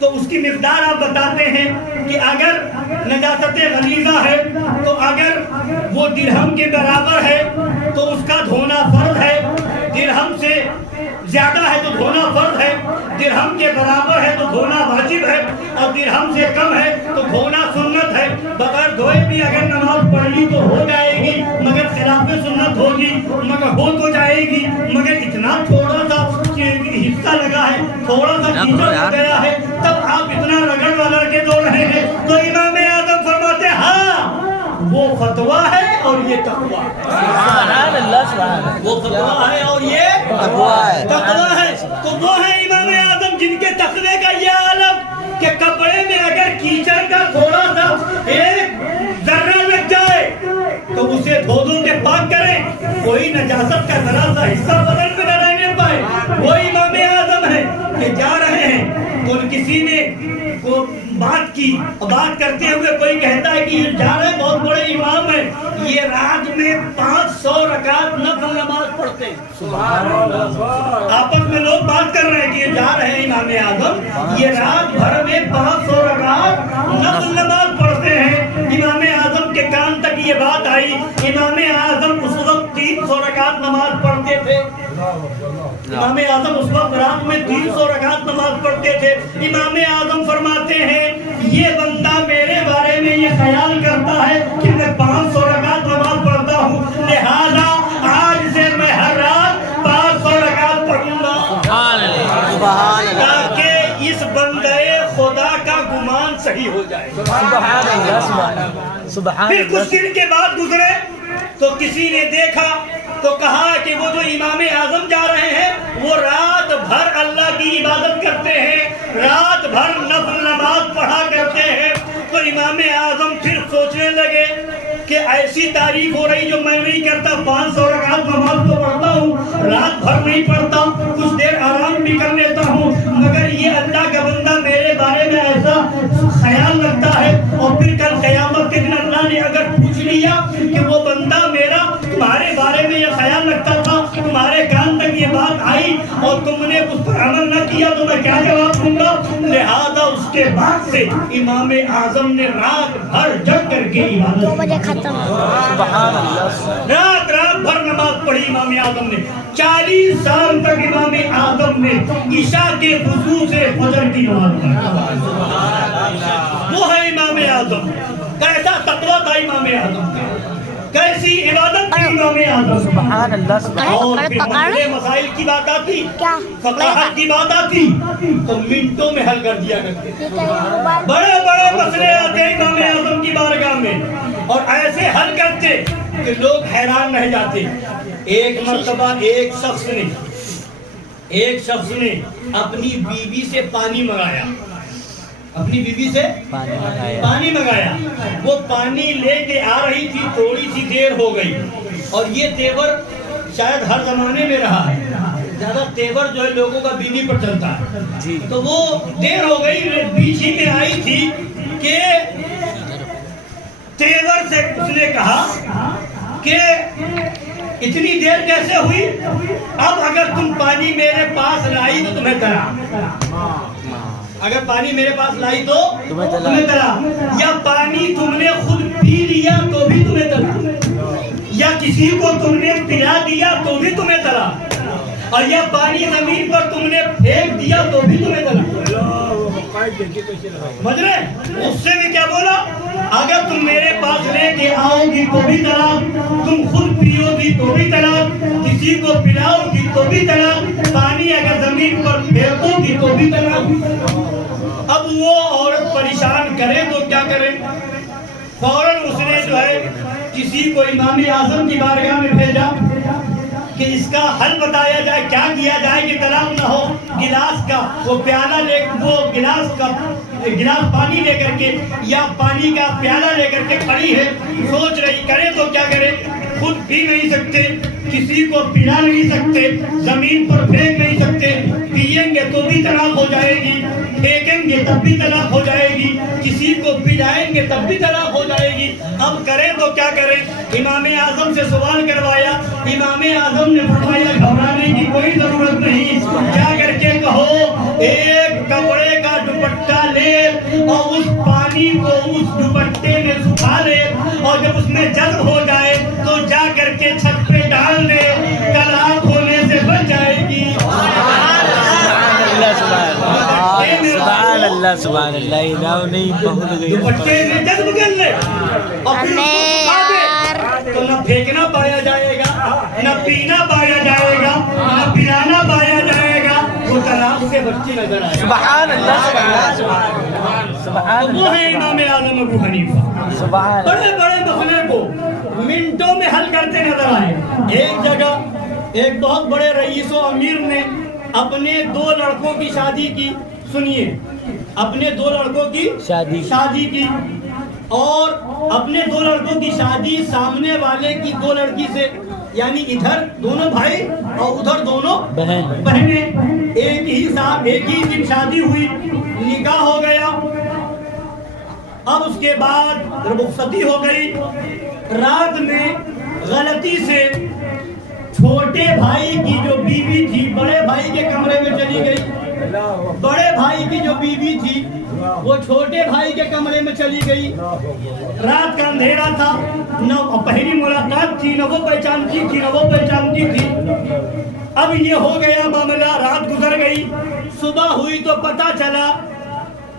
تو اس کی مقدار آپ بتاتے ہیں کہ اگر نجاست غلیظہ ہے تو اگر وہ درہم کے برابر ہے تو اس کا دھونا فرض ہے، درہم سے زیادہ ہے تو دھونا فرض ہے، درہم کے برابر ہے تو دھونا واجب ہے، اور درہم سے کم ہے تو دھونا سنت ہے۔ بغیر دھوئے بھی اگر نماز پڑھ لی تو ہو جائے گی، مگر خلاف سنت ہوگی، مگر ہو تو جائے گی، مگر اتنا تھوڑا سا حصہ لگا ہے، تھوڑا سا کیچڑ ہو گیا ہے، تب آپ اتنا رگڑ رگڑ کے دو رہے ہیں۔ تو امام اعظم فرماتے ہیں ہاں وہ فتویٰ ہے اور یہ تقویٰ ہے، سبحان اللہ، سبحان اللہ، وہ فتویٰ ہے اور یہ تقویٰ ہے۔ تو وہ ہے امام اعظم جن کے تقوی کا یہ عالم کہ کپڑے میں اگر کیچڑ کا تھوڑا سا ایک ذرہ لگ جائے تو اسے دھو دھو کے پاک کریں، کوئی نجاست کا ذرا سا حصہ بدن میں نہ رہنے پائے۔ وہ امام اعظم ہے کہ جا رہے ہیں تو کسی نے کو بات کی، بات کرتے ہوئے کوئی کہتا ہے کہ یہ جا رہے بہت بڑے امام ہیں، یہ رات میں 500 رکعت نفل نماز پڑھتے ہیں۔ سبحان اللہ، آپس میں لوگ بات کر رہے ہیں کہ یہ جا رہے ہیں امام اعظم، یہ رات بھر میں 500 رکعت نفل نماز پڑھتے ہیں۔ امام اعظم کے کان تک یہ بات آئی، امام اعظم اس وقت 300 رکعت نماز پڑھتے تھے، امام اعظم اس وقت رات میں 300 رکعت نماز پڑھتے تھے۔ امام اعظم فرماتے ہیں یہ بندہ میرے بارے میں یہ خیال کرتا ہے کہ میں 500 رکعت نماز پڑھتا ہوں، لہذا آج سے میں ہر رات 500 رکعت پڑھوں گا تاکہ اس بندے خدا کا گمان صحیح ہو جائے۔ سبحان اللہ، سبحان اللہ، سبحان پھر اللہ۔ کچھ دن کے بعد گزرے تو کسی نے دیکھا تو کہا کہ وہ جو امام اعظم جا رہے ہیں وہ رات بھر اللہ کی عبادت کرتے ہیں، رات بھر نفل نماز پڑھا کرتے ہیں۔ تو امام اعظم پھر سوچنے لگے کہ ایسی تعریف ہو رہی جو میں نہیں کرتا، 500 رکعت نماز تو پڑھتا ہوں، رات بھر نہیں پڑھتا، کچھ دیر آرام بھی کر لیتا ہوں، مگر یہ اللہ کا بندہ میرے بارے میں ایسا خیال رکھتا ہے، اور پھر کل قیامت کے دن اللہ نے اگر پوچھ لیا کہ وہ بندہ میرا تمہارے بارے میں یہ خیال رکھتا تھا، تمہارے کان تک یہ بات آئی اور تم نے اس پر عمل نہ کیا تو میں کیا جواب دوں گا؟ لہذا اس کے بعد سے امام اعظم نے رات بھر جگ کر کے عبادت کی، سبحان اللہ، رات بھر نماز پڑھی امام اعظم نے۔ 40 سال تک امام اعظم نے عشاء کے وضو سے فجر کی نماز پڑھی۔ وہ ہے امام اعظم، کیسا تقویٰ تھا امام اعظم کا، کیسی عبادت تھی امام اعظم۔ سبحان اللہ، اور پھر مسئلے مسائل کی بات آتی، فقاہت کی بات آتی تو منٹوں میں حل کر دیا کرتے تھے۔ بڑے بڑے مسئلے آتے ہیں امام اعظم کی بارگاہ میں اور ایسے حل کرتے کہ لوگ حیران رہ جاتے۔ ایک مرتبہ ایک شخص نے اپنی بیوی سے پانی منگایا، اپنی بیوی سے پانی منگایا. وہ پانی لے کے آ رہی تھی, تھوڑی سی دیر ہو گئی, اور یہ تیور شاید ہر زمانے میں رہا ہے, زیادہ تیور جو ہے لوگوں کا بیوی پر چلتا ہے. تو وہ دیر ہو گئی, بیچ ہی میں آئی تھی کہ تیور سے اس نے کہا کہ اتنی دیر کیسے ہوئی, اب اگر تم پانی میرے پاس لائی تو تمہیں طلاق, اگر پانی میرے پاس لائی تو تمہیں طلاق, یا پانی تم نے خود پی لیا تو بھی تمہیں طلاق, یا کسی کو تم نے پلا دیا تو بھی تمہیں طلاق, اور یا پانی زمین پر تم نے پھینک دیا تو بھی تمہیں طلاق. سمجھ رہے, اس سے بھی کیا بولا, اگر تم میرے پاس لے کے آؤ گی تو بھی طلاق, تم خود پیو گی تو بھی طلاق, کسی کو پلاؤ گی تو بھی طلاق, پانی اگر زمین پر پھینکو گی تو بھی طلاق. اب وہ عورت پریشان کرے تو کیا کرے, فوراً اس نے جو ہے کسی کو امام اعظم کی بارگاہ میں بھیجا کہ اس کا حل بتایا جائے, کیا کیا جائے کہ طلاق نہ ہو. گلاس کا وہ پیالہ لے, وہ گلاس پانی لے کر کے یا پانی کا پیالہ لے کر کے کھڑی ہے, سوچ رہی کرے تو کیا کرے, خود پی نہیں سکتے, کسی کو پلا نہیں سکتے, زمین پر پھینک نہیں سکتے, پیئیں گے تو بھی طلاق ہو جائے گی, پھینکیں گے تب بھی طلاق ہو جائے گی, کسی کو پلائیں گے تب بھی طلاق ہو جائے گی. اب کریں تو کیا کریں, امام اعظم سے سوال کروایا. امام اعظم نے فرمایا گھبرانے کی کوئی ضرورت نہیں, جا کر کے کہو ایک کپڑے کا دوپٹہ لے اور اس پانی کو اس دوپٹے میں سکھا لے, اور جب اس میں جذب ہو جائے تو جا کر کے چھت پہ ڈال دے, طلاق ہونے سے بچ جائے گی. سبحان اللہ سبحان اللہ, نہیں بہت گئی دوپٹے میں جذب کر لے اور پھر اس کو سکھا دے, تو نہ پھینکنا پایا جائے گا, نہ پینا پایا جائے گا, نہ پلانا پایا جائے گا, وہ طلاق سے بچی نظر آئے. سبحان اللہ سبحان اللہ. وہ ہے امام اعظم ابو حنیفہ, سبحان بڑے بڑے مسئلے کو منٹوں میں حل کرتے نظر آئے. ایک جگہ ایک بہت بڑے رئیس و امیر نے اپنے 2 لڑکوں کی شادی کی, سنیے, اپنے 2 لڑکوں کی شادی کی, اور اپنے 2 لڑکوں کی شادی سامنے والے کی 2 لڑکی سے, یعنی ادھر دونوں بھائی اور ادھر دونوں بہنیں, ایک ہی دن شادی ہوئی, نکاح ہو گیا. اب اس کے بعد رخصتی ہو گئی, رات میں غلطی سے چھوٹے بھائی کی جو بیوی تھی بڑے بھائی کے کمرے میں چلی گئی. بڑے بھائی کی جو بیوی تھی وہ چھوٹے بھائی کے کمرے میں چلی گئی. رات کا اندھیرا تھا, نہ پہلی ملاقات تھی, نہ وہ پہچانتی تھی نہ وہ پہچانتی تھی. اب یہ ہو گیا معاملہ, رات گزر گئی, صبح ہوئی تو پتہ چلا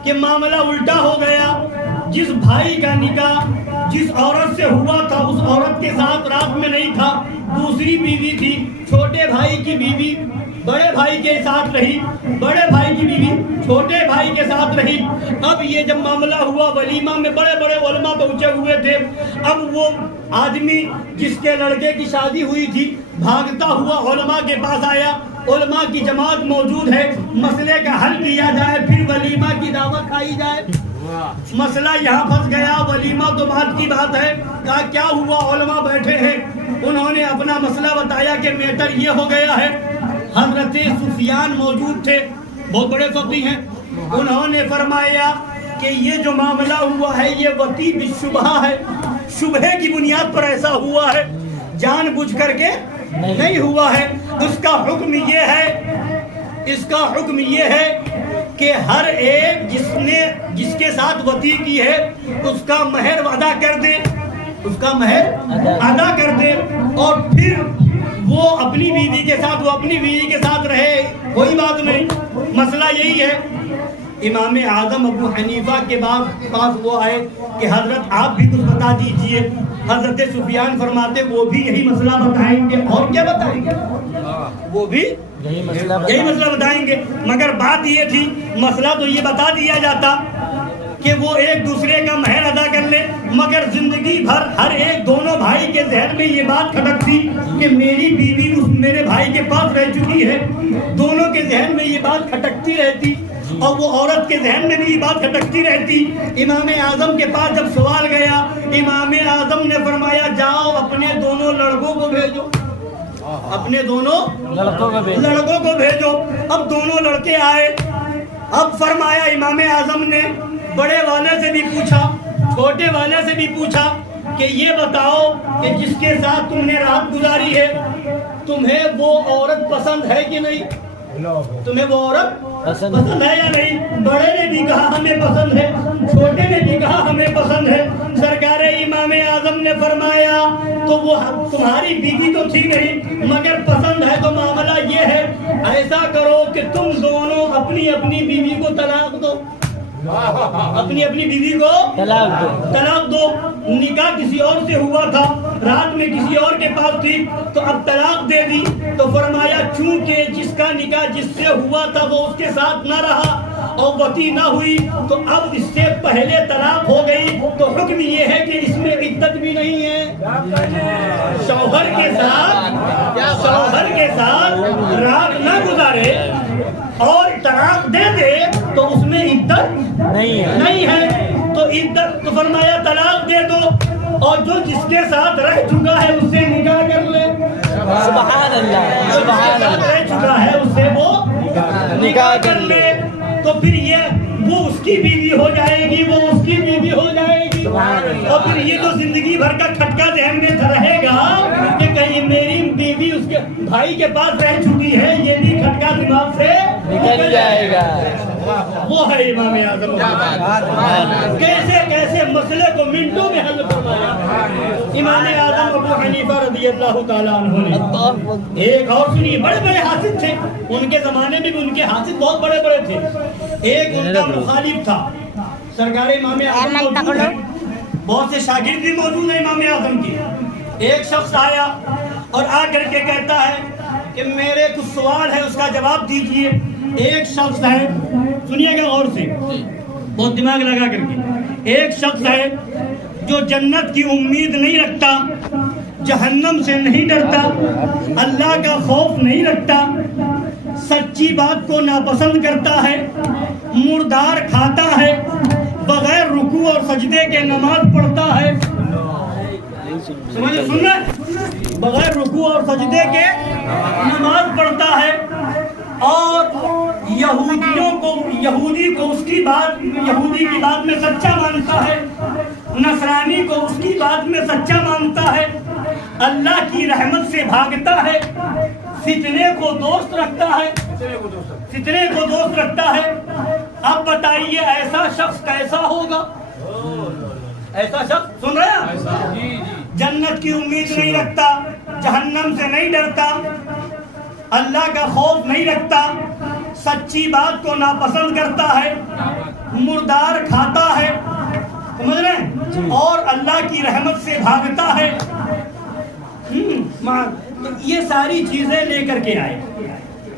کہ معاملہ الٹا ہو گیا. جس بھائی کا نکاح جس عورت سے ہوا تھا اس عورت کے ساتھ رات میں نہیں تھا, دوسری بیوی تھی. چھوٹے بھائی کی بیوی بڑے بھائی کے ساتھ رہی, بڑے بھائی کی بیوی چھوٹے بھائی کے ساتھ رہی. اب یہ جب معاملہ ہوا ولیمہ میں بڑے بڑے علماء پہنچے ہوئے تھے. اب وہ آدمی جس کے لڑکے کی شادی ہوئی تھی بھاگتا ہوا علماء کے پاس آیا, علماء کی جماعت موجود ہے, مسئلے کا حل کیا جائے, پھر ولیمہ کی دعوت کھائی جائے. مسئلہ یہاں پھنس گیا, ولیمہ تو بات کی بات ہے, کہا کیا ہوا, علماء بیٹھے ہیں, انہوں نے اپنا مسئلہ بتایا کہ میٹر یہ ہو گیا ہے. حضرت سفیان موجود تھے, بہت بڑے فقیہ ہیں, انہوں نے فرمایا کہ یہ جو معاملہ ہوا ہے یہ وطی بالشبہ ہے, شبہے کی بنیاد پر ایسا ہوا ہے, جان بوجھ کر کے نہیں ہوا ہے. اس کا حکم یہ ہے کہ ہر ایک جس کے ساتھ وطی کی ہے اس کا مہر ادا کر دے, اس کا مہر ادا کر دے, اور پھر وہ اپنی بیوی کے ساتھ رہے, کوئی بات نہیں. مسئلہ یہی ہے. امام اعظم ابو حنیفہ کے پاس وہ آئے کہ حضرت آپ بھی کچھ بتا دیجئے. حضرت سفیان فرماتے وہ بھی یہی مسئلہ بتائیں گے, اور کیا بتائیں گے, وہ بھی یہی مسئلہ بتائیں گے. مگر بات یہ تھی, مسئلہ تو یہ بتا دیا جاتا کہ وہ ایک دوسرے کا مہر ادا کر لے, مگر زندگی بھر ہر ایک دونوں بھائی کے ذہن میں یہ بات کھٹکتی کہ میری بیوی میرے بھائی کے پاس رہ چکی ہے. دونوں کے ذہن میں یہ بات کھٹکتی رہتی. اور وہ عورت کے ذہن میں بھی یہ بات کھٹکتی رہتی. امام اعظم کے پاس جب سوال گیا, امام اعظم نے فرمایا جاؤ اپنے دونوں لڑکوں کو بھیجو, اپنے دونوں لڑکوں کو بھیجو. اب دونوں لڑکے آئے. اب فرمایا امام اعظم نے بڑے والے سے بھی پوچھا, چھوٹے والے سے بھی پوچھا کہ یہ بتاؤ کہ جس کے ساتھ تم نے رات گزاری ہے تمہیں وہ عورت پسند ہے کہ نہیں؟ تمہیں وہ عورت پسند ہے یا نہیں؟ بڑے نے بھی کہا ہمیں پسند ہے, چھوٹے نے بھی کہا ہمیں پسند ہے. سرکار امام اعظم نے فرمایا تو وہ تمہاری بیوی تو تھی نہیں, مگر پسند ہے تو معاملہ یہ ہے, ایسا کرو کہ تم دونوں اپنی اپنی بیوی کو طلاق دو, اپنی اپنی بیوی کو طلاق دو. نکاح کسی اور سے ہوا تھا, رات میں کسی اور کے پاس تھی, تو اب طلاق دے دی. تو فرمایا چونکہ جس کا نکاح جس سے ہوا تھا وہ اس کے ساتھ نہ رہا اور وطی نہ ہوئی, تو اب اس سے پہلے طلاق ہو گئی, تو حکم یہ ہے کہ اس میں عدت بھی نہیں ہے. شوہر کے ساتھ رات نہ گزارے اور طلاق دے دے تو اس میں عدت نہیں ہے. تو عدت تو فرمایا طلاق دے دو, اور جو جس کے ساتھ رہ چکا ہے اس سے نکاح کر لے. سبحان اللہ, سبحان اللہ. رہ چکا ہے اس سے وہ نکاح کر لے, تو پھر یہ وہ اس کی بیوی ہو جائے گی, وہ اس کی بیوی ہو جائے گی. اور پھر یہ تو زندگی بھر کا کھٹکا ذہن میں رہے گا کہ کہیں میری بیوی اس کے بھائی کے پاس رہ چکی ہے, یہ بھی کھٹکا دماغ سے نکل جائے گا. وہ ہے امام اعظم, کیسے کیسے مسئلے کو منٹوں میں حل فرمایا. امام اعظم ابو حنیفہ رضی اللہ تعالیٰ عنہ نے ایک اور سنی, بڑے بڑے حافظ تھے ان کے زمانے میں بھی, ان کے حافظ بہت بڑے بڑے تھے. ایک ان کا مخالف تھا. سرکار امام اعظم موجود ہے, بہت سے شاگرد بھی موجود ہیں امام اعظم کی. ایک شخص آیا اور آ کر کے کہتا ہے کہ میرے کچھ سوال ہے اس کا جواب دیجئے. ایک شخص ہے, سنیے گا غور سے, بہت دماغ لگا کر کے. ایک شخص ہے جو جنت کی امید نہیں رکھتا, جہنم سے نہیں ڈرتا, اللہ کا خوف نہیں رکھتا, سچی بات کو ناپسند کرتا ہے, مردار کھاتا ہے, بغیر رکوع اور سجدے کے نماز پڑھتا ہے. سننا, بغیر رکوع اور سجدے کے نماز پڑھتا ہے, اور یہودی کو اس کی بات, یہودی کی بات میں سچا مانتا ہے, نصرانی کو اس کی بات میں سچا مانتا ہے, اللہ کی رحمت سے بھاگتا ہے, فتنے کو دوست رکھتا ہے. اب بتائیے ایسا شخص کیسا ہوگا؟ ایسا شخص سن رہے ہیں, جنت کی امید نہیں رکھتا, جہنم سے نہیں ڈرتا, اللہ کا خوف نہیں رکھتا, سچی بات کو ناپسند کرتا ہے, مردار کھاتا ہے, سمجھ رہے ہیں, اور اللہ کی رحمت سے بھاگتا ہے. یہ ساری چیزیں لے کر کے آئے,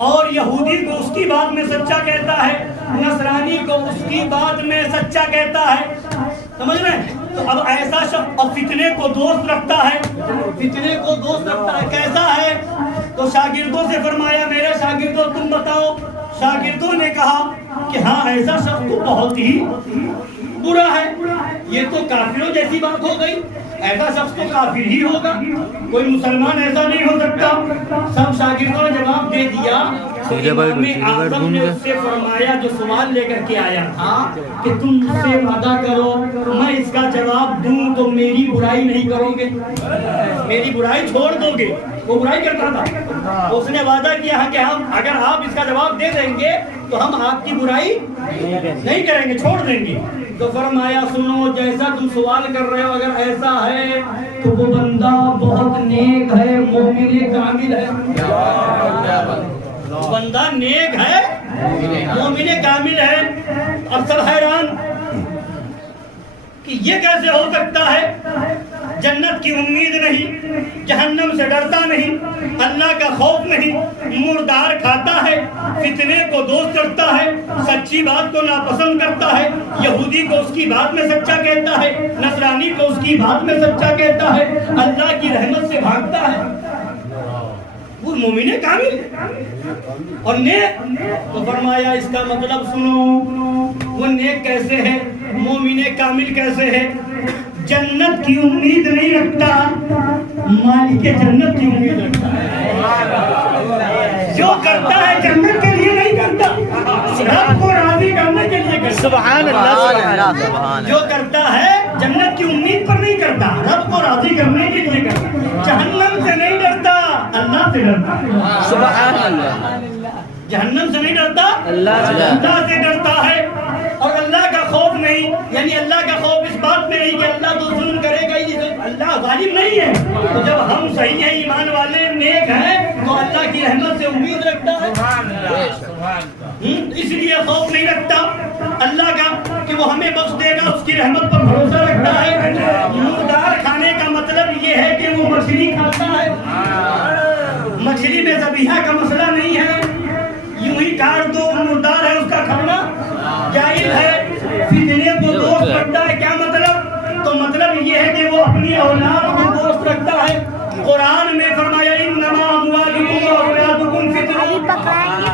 اور یہودی کو اس کی بات میں سچا کہتا ہے, نصرانی کو اس کی بات میں سچا کہتا ہے. سمجھ رہے ہیں؟ تو اب ایسا شخص اور فتنے کو دوست رکھتا ہے, کیسا ہے؟ تو شاگردوں سے فرمایا میرے شاگردوں تم بتاؤ. شاگردوں نے کہا کہ ہاں ایسا شخص تو بہت ہی برا ہے, یہ تو کافروں جیسی بات ہو گئی, ایسا شخص تو کافر ہی ہوگا, کوئی مسلمان ایسا نہیں ہو سکتا. سب شاگردوں نے جواب دے دیا. امام اعظم نے اس سے فرمایا جو سوال لے کر کے آیا تھا کہ تم مجھ سے وعدہ کرو میں اس کا جواب دوں تو میری برائی نہیں کرو گے, میری برائی چھوڑ دو گے. وہ برائی کرتا تھا, اس نے وعدہ کیا کہ ہم اگر آپ اس کا جواب دے دیں گے تو ہم آپ کی برائی نہیں کریں گے, چھوڑ دیں گے. تو فرمایا سنو, جیسا تم سوال کر رہے ہو اگر ایسا ہے تو وہ بندہ بہت نیک ہے, مومن کامل ہے. بندہ نیک ہے, مومن کامل ہے. اب سب حیران کہ یہ کیسے ہو سکتا ہے, جنت کی امید نہیں, جہنم سے ڈرتا نہیں, اللہ کا خوف نہیں, مردار کھاتا ہے, فتنے کو دوست رکھتا ہے, سچی بات کو ناپسند کرتا ہے, یہودی کو اس کی بات میں سچا کہتا ہے, نصرانی کو اس کی بات میں سچا کہتا ہے, اللہ کی رحمت سے بھاگتا ہے. وہ مومن کامل اور نیک. تو فرمایا اس کا مطلب سنو، وہ نیک کیسے ہے، مومن کامل کیسے ہے؟ جنت کی امید نہیں رکھتا، مالک جنت کی امید رکھتا ہے. جو کرتا ہے جنت کے لیے نہیں کرتا، رب کو راضی کرنے کے لیے کرتا. سبحان اللہ. جو کرتا ہے جنت کی امید پر نہیں کرتا، رب کو راضی کرنے کے لیے کرتا. جہنم سے نہیں ڈرتا، اللہ سے ڈرتا. سبحان اللہ. جہنم سے نہیں ڈرتا، اللہ سے ڈرتا ہے. اور اللہ کا خوف نہیں، یعنی اللہ کا خوف اس بات میں نہیں کہ اللہ تو ظلم کرے گا ہی، اللہ ظالم نہیں ہے. تو جب ہم صحیح ہیں، ایمان والے نیک ہیں، تو اللہ کی رحمت سے امید رکھتا ہے. اس لیے خوف نہیں رکھتا اللہ کا کہ وہ ہمیں بخش دے گا، اس کی رحمت پر بھروسہ رکھتا ہے. مردار کھانے کا مطلب یہ ہے کہ وہ مچھلی کھاتا ہے. مچھلی میں ذبیحہ کا مسئلہ نہیں ہے، یوں ہی کاٹ دو، مردار ہے، اس کا کھانا جائز ہے. فتنے کو دوست رکھتا ہے، کیا مطلب؟ تو مطلب یہ ہے کہ وہ اپنی اولاد کو دوست رکھتا ہے. قرآن میں فرمایا انما اموالکم و اولادکم فتنہ،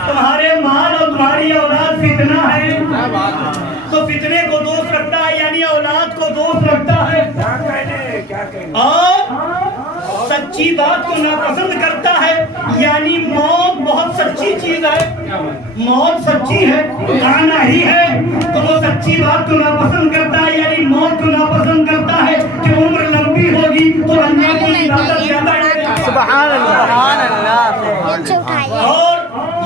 تمہارے مال اور تمہاری اولاد فتنہ ہے. تو فتنے کو دوست رکھتا ہے، یعنی اولاد کو دوست رکھتا ہے. اور سچی بات کو ناپسند کرتا ہے، یعنی موت بہت سچی چیز ہے، موت سچی ہے، گانا ہی ہے. تو وہ سچی بات کو ناپسند کرتا ہے، یعنی موت کو ناپسند کرتا ہے کہ عمر لمبی ہوگی تو اللہ کی عبادت زیادہ ہے. سبحان اللہ. اور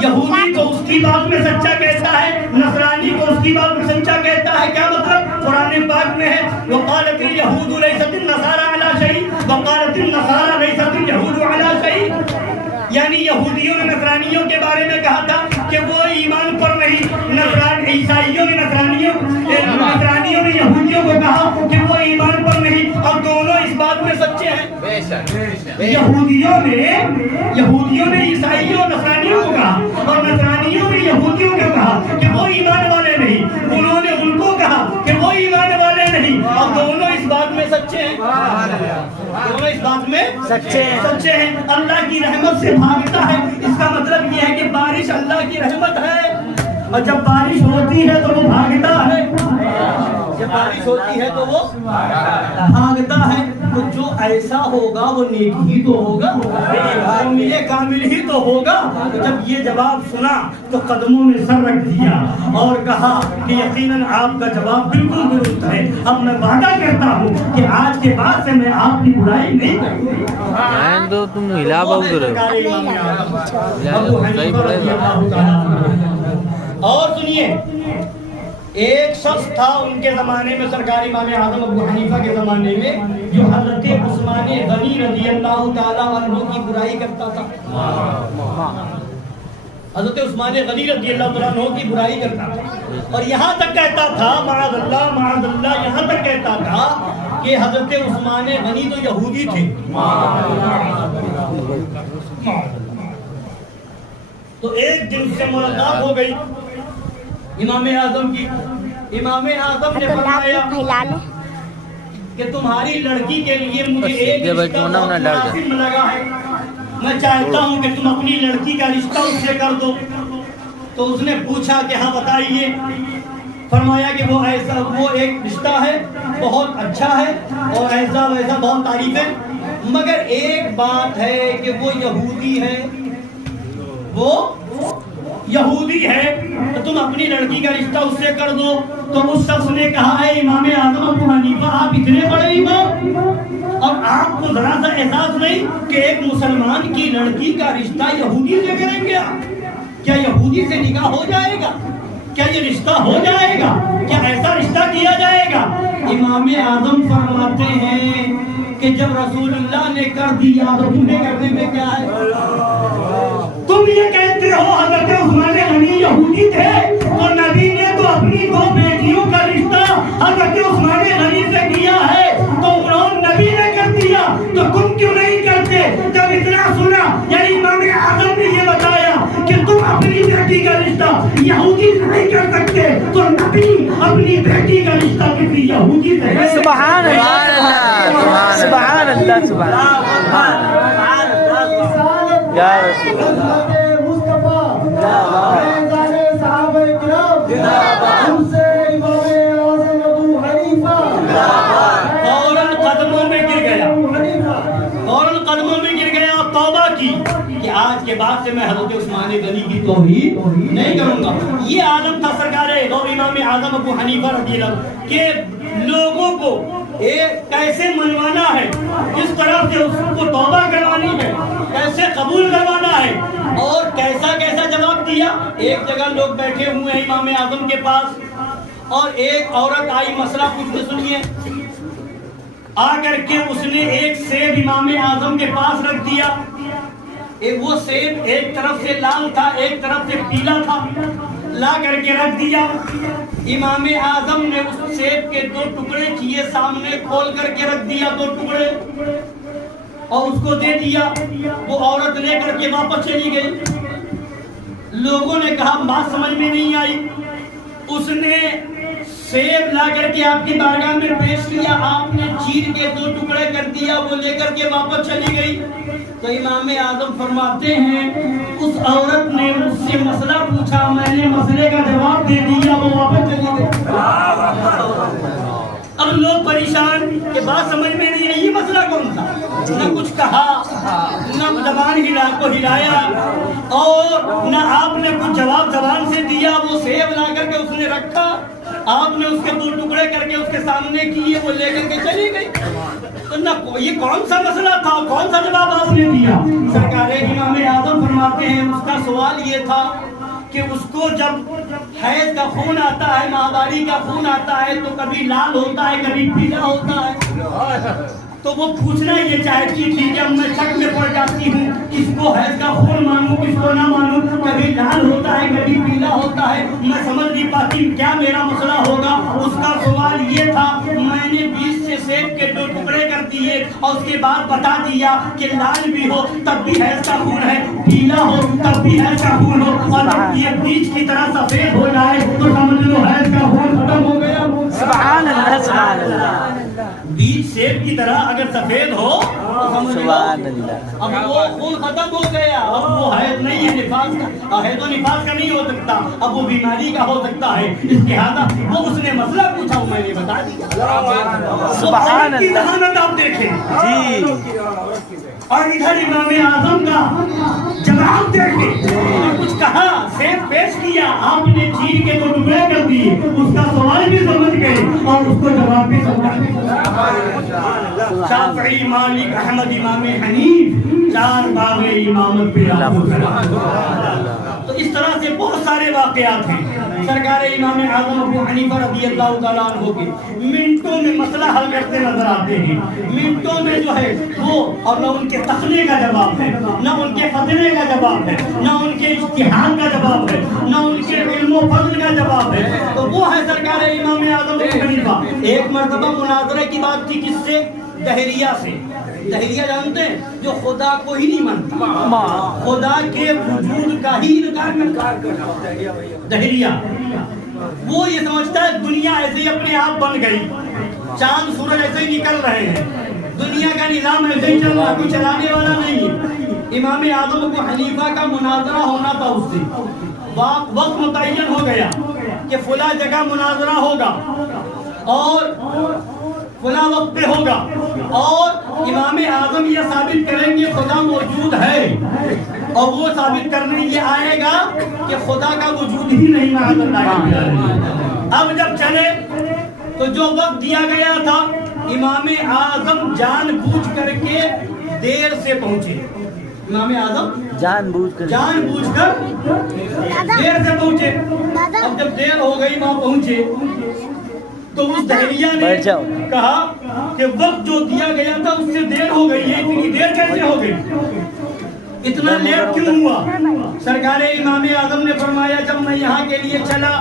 یہودی کو اس کی بات میں سچا کہتا ہے، نصرانی کو اس کی بات میں سچا کہتا ہے. کیا مطلب؟ قرآن پاک میں ہے وقالت اليهود ليست النصارى على شيء وقالت النصارى ليست اليهود على شيء. یعنی یہودیوں نے نصرانیوں کے بارے میں کہا تھا کہ وہ ایمان پر نہیں، عیسائیوں نے نصرانیوں نے یہودیوں کو کہا کہ وہ ایمان پر نہیں، اور دونوں اس بات میں سچے ہیں. یہودیوں نے عیسائیوں نصرانیوں کو کہا، اور نصرانیوں نے یہودیوں کو کہا کہ وہ ایمان والے نہیں. انہوں نے ان کو کہا کہ وہ ایمان والے نہیں، اور دونوں اس بات میں سچے ہیں. دونوں اس بات میں سچے ہیں. اللہ کی رحمت سے بھاگتا ہے. اس کا مطلب یہ ہے کہ بارش اللہ کی رحمت ہے، اور جب بارش ہوتی ہے تو وہ بھاگتا ہے. جب بارش ہوتی ہے تو وہ بھاگتا ہے. تو جو ایسا ہوگا وہ نیک ہی تو ہوگا، یہ کامل ہی تو ہوگا. جب یہ جواب سنا تو قدموں میں سر رکھ دیا اور کہا کہ یقیناً آپ کا جواب بالکل درست ہے. اب میں وعدہ کرتا ہوں کہ آج کے بعد سے میں آپ کی برائی نہیں کروں. تو تم ہلا بہت رہے. اور سنیے، ایک شخص تھا ان کے زمانے میں، سرکار امام اعظم ابو حنیفہ کے زمانے میں، جو حضرت عثمان غنی رضی اللہ تعالیٰ عنہ کی برائی کرتا تھا. حضرت عثمان غنی رضی اللہ تعالیٰ عنہ کی برائی کرتا تھا، اور یہاں تک کہتا تھا معاذ اللہ، یہاں تک کہتا تھا کہ حضرت عثمان غنی تو یہودی تھے. تو ایک دن سے ملاقات ہو گئی امام اعظم کی. امام اعظم نے فرمایا کہ تمہاری لڑکی کے لیے مجھے ایک رشتہ مناسب لگا ہے، میں چاہتا ہوں کہ تم اپنی لڑکی کا رشتہ اس سے کر دو. تو اس نے پوچھا کہ ہاں بتائیے. فرمایا کہ وہ ایک رشتہ ہے، بہت اچھا ہے، اور ایسا ویسا بہت تعریف ہے، مگر ایک بات ہے کہ وہ یہودی ہے. وہ یہودی ہے، تو تم اپنی لڑکی کا رشتہ اس سے کر دو. تو اس شخص نے کہا ہے امام اعظم ابو حنیفہ، آپ اتنے بڑے امام، اور آپ کو ذرا سا احساس نہیں کہ ایک مسلمان کی لڑکی کا رشتہ یہودی سے کریں گے؟ کیا یہودی سے نکاح ہو جائے گا؟ کیا یہ رشتہ ہو جائے گا؟ کیا ایسا رشتہ کیا جائے گا؟ امام اعظم فرماتے ہیں کہ جب رسول اللہ نے کر دیا تو تمہیں کرنے میں کیا ہے؟ تم یہ کہتے ہو حضرت عثمان غنی یہودی تھے، تو نبی نے تو اپنی دو بیٹیوں کا رشتہ حضرت عثمان غنی سے کیا ہے، تو نبی نے کر دیا، تو تم کیوں نہیں کرتے؟ جب اتنا سنا، یعنی امام اعظم نے یہ بتایا کہ تم اپنی بیٹی کا رشتہ یہودی سے نہیں کر سکتے، تو نبی اپنی بیٹی کا رشتہ کسی یہودی سے. سبحان اللہ، سبحان اللہ، سبحان اللہ. یا رسول اللہ مصطفیٰ صحابہ کرام ہم سے امام اعظم ابو حنیفہ فوراً قدموں میں گر گیا، حنیفہ فوراً قدموں میں گر گیا اور توبہ کی کہ آج کے بعد سے میں حضرت عثمان غنی کی توہین نہیں کروں گا۔ یہ عالم تھا سرکار امام اعظم ابو حنیفہ رضی اللہ کہ لوگوں کو کیسے منوانا ہے، کس طرح سے اس کو توبہ کروانی ہے، کیسے قبول کروانا ہے، اور کیسا کیسا جواب دیا۔ ایک جگہ لوگ بیٹھے ہوئے ہیں امام اعظم کے پاس اور ایک عورت آئی، مسئلہ پوچھتے، سنیے، آ کر کے اس نے ایک سیب امام اعظم کے پاس رکھ دیا۔ وہ سیب ایک طرف سے لال تھا، ایک طرف سے پیلا تھا، لا کر کے رکھ دیا۔ امام اعظم نے اس سیب کے 2 ٹکڑے کیے، سامنے کھول کر کے رکھ دیا 2 ٹکڑے اور اس کو دے دیا۔ وہ عورت لے کر کے واپس چلی گئی۔ لوگوں نے کہا بات سمجھ میں نہیں آئی، اس نے سیب لا کر کے آپ کی بارگاہ میں پیش کیا، آپ نے چیر کے 2 ٹکڑے کر دیا، وہ لے کر کے واپس چلی گئی۔ تو امام اعظم فرماتے ہیں اس عورت نے مجھ سے مسئلہ پوچھا، میں نے مسئلے کا جواب دے دیا، وہ واپس چلی گئی۔ اب لوگ پریشان کہ بات سمجھ میں نہیں آئی، یہ مسئلہ کون تھا؟ نہ کچھ کہا، نہ زبان کو ہلایا، اور نہ آپ نے کچھ جواب زبان سے دیا۔ وہ سیب لا کر کے اس نے رکھا، آپ نے اس کے 2 ٹکڑے کر کے اس کے سامنے کیے، وہ لے کر کے چلی گئی۔ تو نہ یہ کون سا مسئلہ تھا، کون سا جواب آپ نے دیا؟ سرکار امام اعظم فرماتے ہیں اس کا سوال یہ تھا کہ اس کو جب حیض کا خون آتا ہے، ماہواری کا خون آتا ہے، تو کبھی لال ہوتا ہے، کبھی پیلا ہوتا ہے۔ تو وہ پوچھنا یہ چاہتی تھی کہ اب میں شک میں پڑ جاتی ہوں، کس کو حیض کا خون مانوں، کس کو نہ مانوں، کبھی لال ہوتا ہے، کبھی پیلا ہوتا ہے، میں سمجھ نہیں پاتی کیا میرا مسئلہ ہوگا۔ اس کا سوال یہ تھا، میں نے 20 سے سیب کے 2 ٹکڑے کر دیے اور اس کے بعد بتا دیا کہ لال بھی ہو تب بھی حیض کا خون ہے، پیلا ہو تب بھی حیض کا خون ہو، اور یہ بیج کی طرح سفید ہو جائے تو سمجھ لو حیض کا خون ختم ہو گیا۔ سبحان اللہ سبحان اللہ بیج سیب کی طرح اگر سفید ہو تو سمجھ لو سبحان اللہ اب وہ خون ختم ہو گیا، اب وہ حیض نہیں ہے، نفاس کا حیض و نفاس کا نہیں ہو سکتا، اب وہ بیماری کا ہو سکتا ہے۔ اس لہٰذا وہ اس نے مسئلہ پوچھا، میں نے بتا دیا۔ سبحان کی اللہ ذہانت آپ دیکھیں، جی اور ادھر امام اعظم کا جواب دیکھیں۔ کچھ کہا، سیب پیش کیا، آپ نے چیر کے 2 ٹکڑے کر دیے، اس کا سوال بھی سمجھ گئے اور اس کو جواب بھی سمجھا۔ شافعی، مالک، احمد، امام حنیف 4 باغ امامت پہ آپ کو کھڑا۔ تو اس طرح سے بہت سارے واقعات ہیں۔ سرکار امام اعظم ابو حنیفہ رضی اللہ تعالیٰ عنہ کے منٹوں میں مسئلہ حل کرتے نظر آتے ہیں، منٹوں میں جو ہے وہ، اور نہ ان کے تخنے کا جواب ہے، نہ ان کے فتوے کا جواب ہے، نہ ان کے اجتہاد کا جواب ہے، نہ ان کے علم و فضل کا جواب ہے۔ تو وہ ہے سرکار امام اعظم ابو حنیفہ۔ ایک مرتبہ مناظرے کی بات تھی، کس سے؟ دہریہ سے۔ دہریہ جانتے ہیں؟ جو خدا کو ہی نہیں مانتا، خدا کے وجود کا ہی انکار کرتا۔ دہریہ وہ یہ سمجھتا ہے دنیا ایسے ہی اپنے آپ بن گئی، چاند سورج ایسے ہی نکل رہے ہیں، دنیا کا نظام ایسے ہی چل رہا، کوئی چلانے والا نہیں ہے۔ امام اعظم ابو حنیفہ کا مناظرہ ہونا تھا، اس سے وقت متعین ہو گیا کہ فلاں جگہ مناظرہ ہوگا اور فلاں وقت پہ ہوگا، اور امام اعظم یہ ثابت کریں گے خدا موجود ہے، اور وہ ثابت کرنے یہ آئے گا کہ خدا کا وجود ہی نہیں معاذ اللہ۔ اب جب چلے تو جو وقت دیا گیا تھا، امام اعظم جان بوجھ کر کے دیر سے پہنچے۔ امام اعظم جان بوجھ کر دیر سے پہنچے۔ اب جب دیر ہو گئی وہاں پہنچے تو اس دہریہ نے کہا کہ وقت جو دیا گیا تھا اس سے دیر ہو گئی ہے، اتنی دیر کیسے ہو گئی، اتنا لیٹ کیوں ہوا؟ سرکار امام اعظم نے فرمایا جب میں یہاں کے لیے چلا،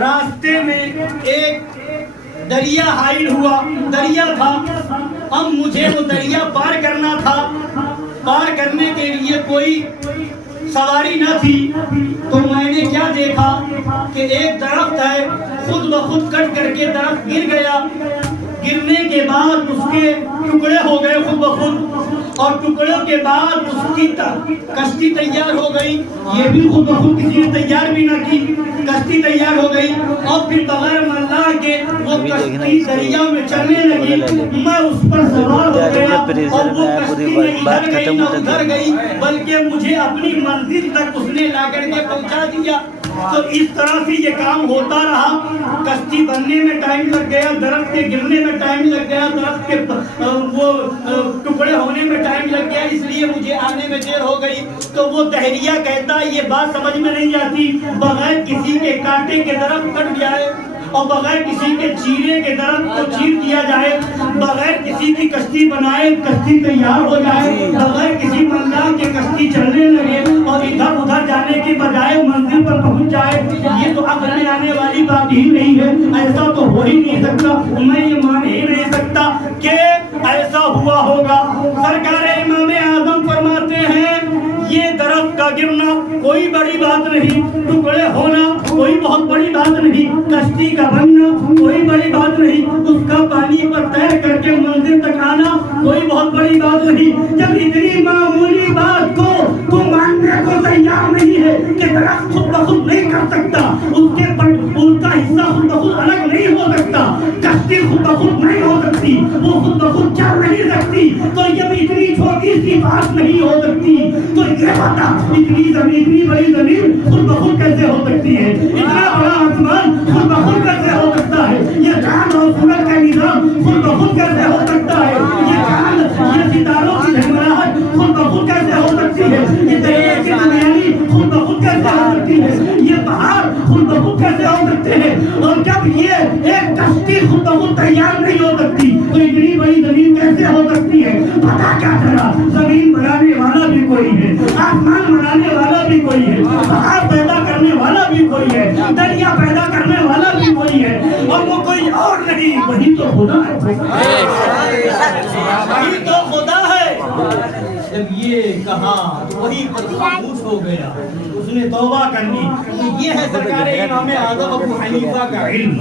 راستے میں ایک دریا حائل ہوا، دریا تھا، اب مجھے وہ دریا پار کرنا تھا، پار کرنے کے لیے کوئی سواری نہ تھی، تو میں نے کیا دیکھا کہ ایک درخت ہے، خود بخود کٹ کر کے درخت گر گرنے کے بعد اس کے ٹکڑے ہو گئے خود بخود، اور ٹکڑوں کے بعد اس کی کشتی تیار ہو گئی، یہ بھی خود بخود کسی نے تیار بھی نہ کی، کشتی تیار ہو گئی، اور پھر بغیر ملا کے وہ کشتی دریا میں چلنے لگی، میں اس پر سوار ہو گیا، اور وہ کشتی میں ادھر گئی نہ ادھر گئی، بلکہ مجھے اپنی منزل تک اس نے لا کر کے پہنچا دیا۔ تو اس طرح سے یہ کام ہوتا رہا، کشتی بننے میں ٹائم لگ گیا، درخت کے گرنے میں ٹائم لگ گیا، درخت کے وہ ٹکڑے ہونے میں ٹائم لگ گیا، اس لیے مجھے آنے میں دیر ہو گئی۔ تو وہ دہریہ کہتا ہے یہ بات سمجھ میں نہیں آتی، بغیر کسی کے کانٹے کے درخت کٹ جائے، اور بغیر کسی کے چیرے کے درخت کو چیر دیا جائے، بغیر کسی کی کشتی بنائے کشتی تیار ہو جائے، بغیر کسی ملا کے کشتی چلنے لگے اور ادھر ادھر جانے کی بجائے منزل پر پہنچ جائے، یہ تو عقل میں آنے والی بات ہی نہیں ہے، ایسا تو ہو ہی نہیں سکتا، میں یہ مان ہی نہیں سکتا کہ ایسا ہوا ہوگا۔ سرکار امام اعظم فرماتے ہیں یہ درخت کا گرنا کوئی بڑی بات نہیں، ٹکڑے ہونا کوئی بہت بڑی بات نہیں، کشتی کا بننا کوئی بڑی بات نہیں، اس کا پانی پر تیر کر کے منزل تک آنا کوئی بہت بڑی بات نہیں۔ جب اتنی معمولی بات کو تو ماننے کو تیار نہیں ہے کہ درخت خود بخود نہیں کر سکتا، اس کا حصہ خود بخود الگ نہیں ہو سکتا، کشتی خود بخود نہیں ہو سکتی، وہ خود بخود چل نہیں سکتی، تو جب اتنی چھوٹی سی بات نہیں ہو سکتی تو یہ بتا اتنی بڑی زمین خود بخود کیسے ہو سکتی ہے، اتنا بڑا آسمان خود بخود کیسے ہو سکتا ہے، یہ چاند اور سورج کا نظام خود بخود کیسے ہو سکتا ہے، یہ چاند یہ ستاروں کی جھلملاہٹ خود بخود کیسے ہو سکتی ہے، یہ دریا کی دریائی خود بخود کیسے ہو سکتی ہے، یہ پہاڑ خود بخود کیسے ہو سکتے ہیں، اور جب یہ ایک کشتی خود بخود تیار نہیں ہو سکتی تو اتنی بڑی زمین کیسے ہو سکتی ہے۔ پتا کیا چلا، زمین بنانے والا بھی کوئی ہے، آسمان بنانے والا بھی کوئی ہے، پہاڑ پیدا کرنے والا بھی کوئی ہے، دریا پیدا کرنے والا بھی کوئی ہے، اور وہ کوئی اور نہیں، وہی تو خدا ہے، وہی تو خدا ہے۔ جب یہ کہا تو وہی پر خاموش ہو گیا، اس نے توبہ کرنی۔ یہ ہے سرکار امام اعظم ابو حنیفہ کا علم،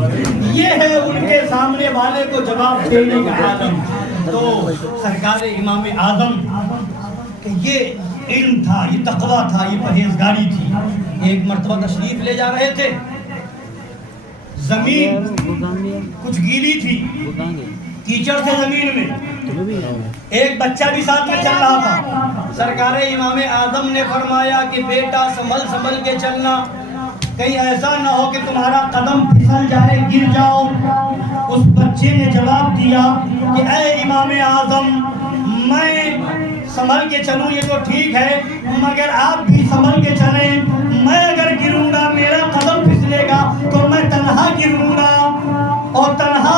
یہ ہے ان کے سامنے والے کو جواب دینے کا عالم۔ تو سرکار امام اعظم کہ یہ علم تھا، یہ تقویٰ تھا، یہ پرہیزگاری تھی۔ ایک مرتبہ تشریف لے جا رہے تھے، زمین کچھ گیلی تھی، کیچڑ تھے زمین میں، ایک بچہ بھی ساتھ میں چل رہا تھا۔ سرکار امام اعظم نے فرمایا کہ بیٹا سنبھل کے چلنا، کہیں ایسا نہ ہو کہ تمہارا قدم پھسل جائے، گر جاؤ۔ اس بچے نے جواب دیا کہ اے امام اعظم، میں سنبھل کے چلوں یہ تو ٹھیک ہے، مگر آپ بھی سنبھل کے چلیں، میں اگر گروں گا میرا قدم پھسلے گا تو میں تنہا گروں گا اور تنہا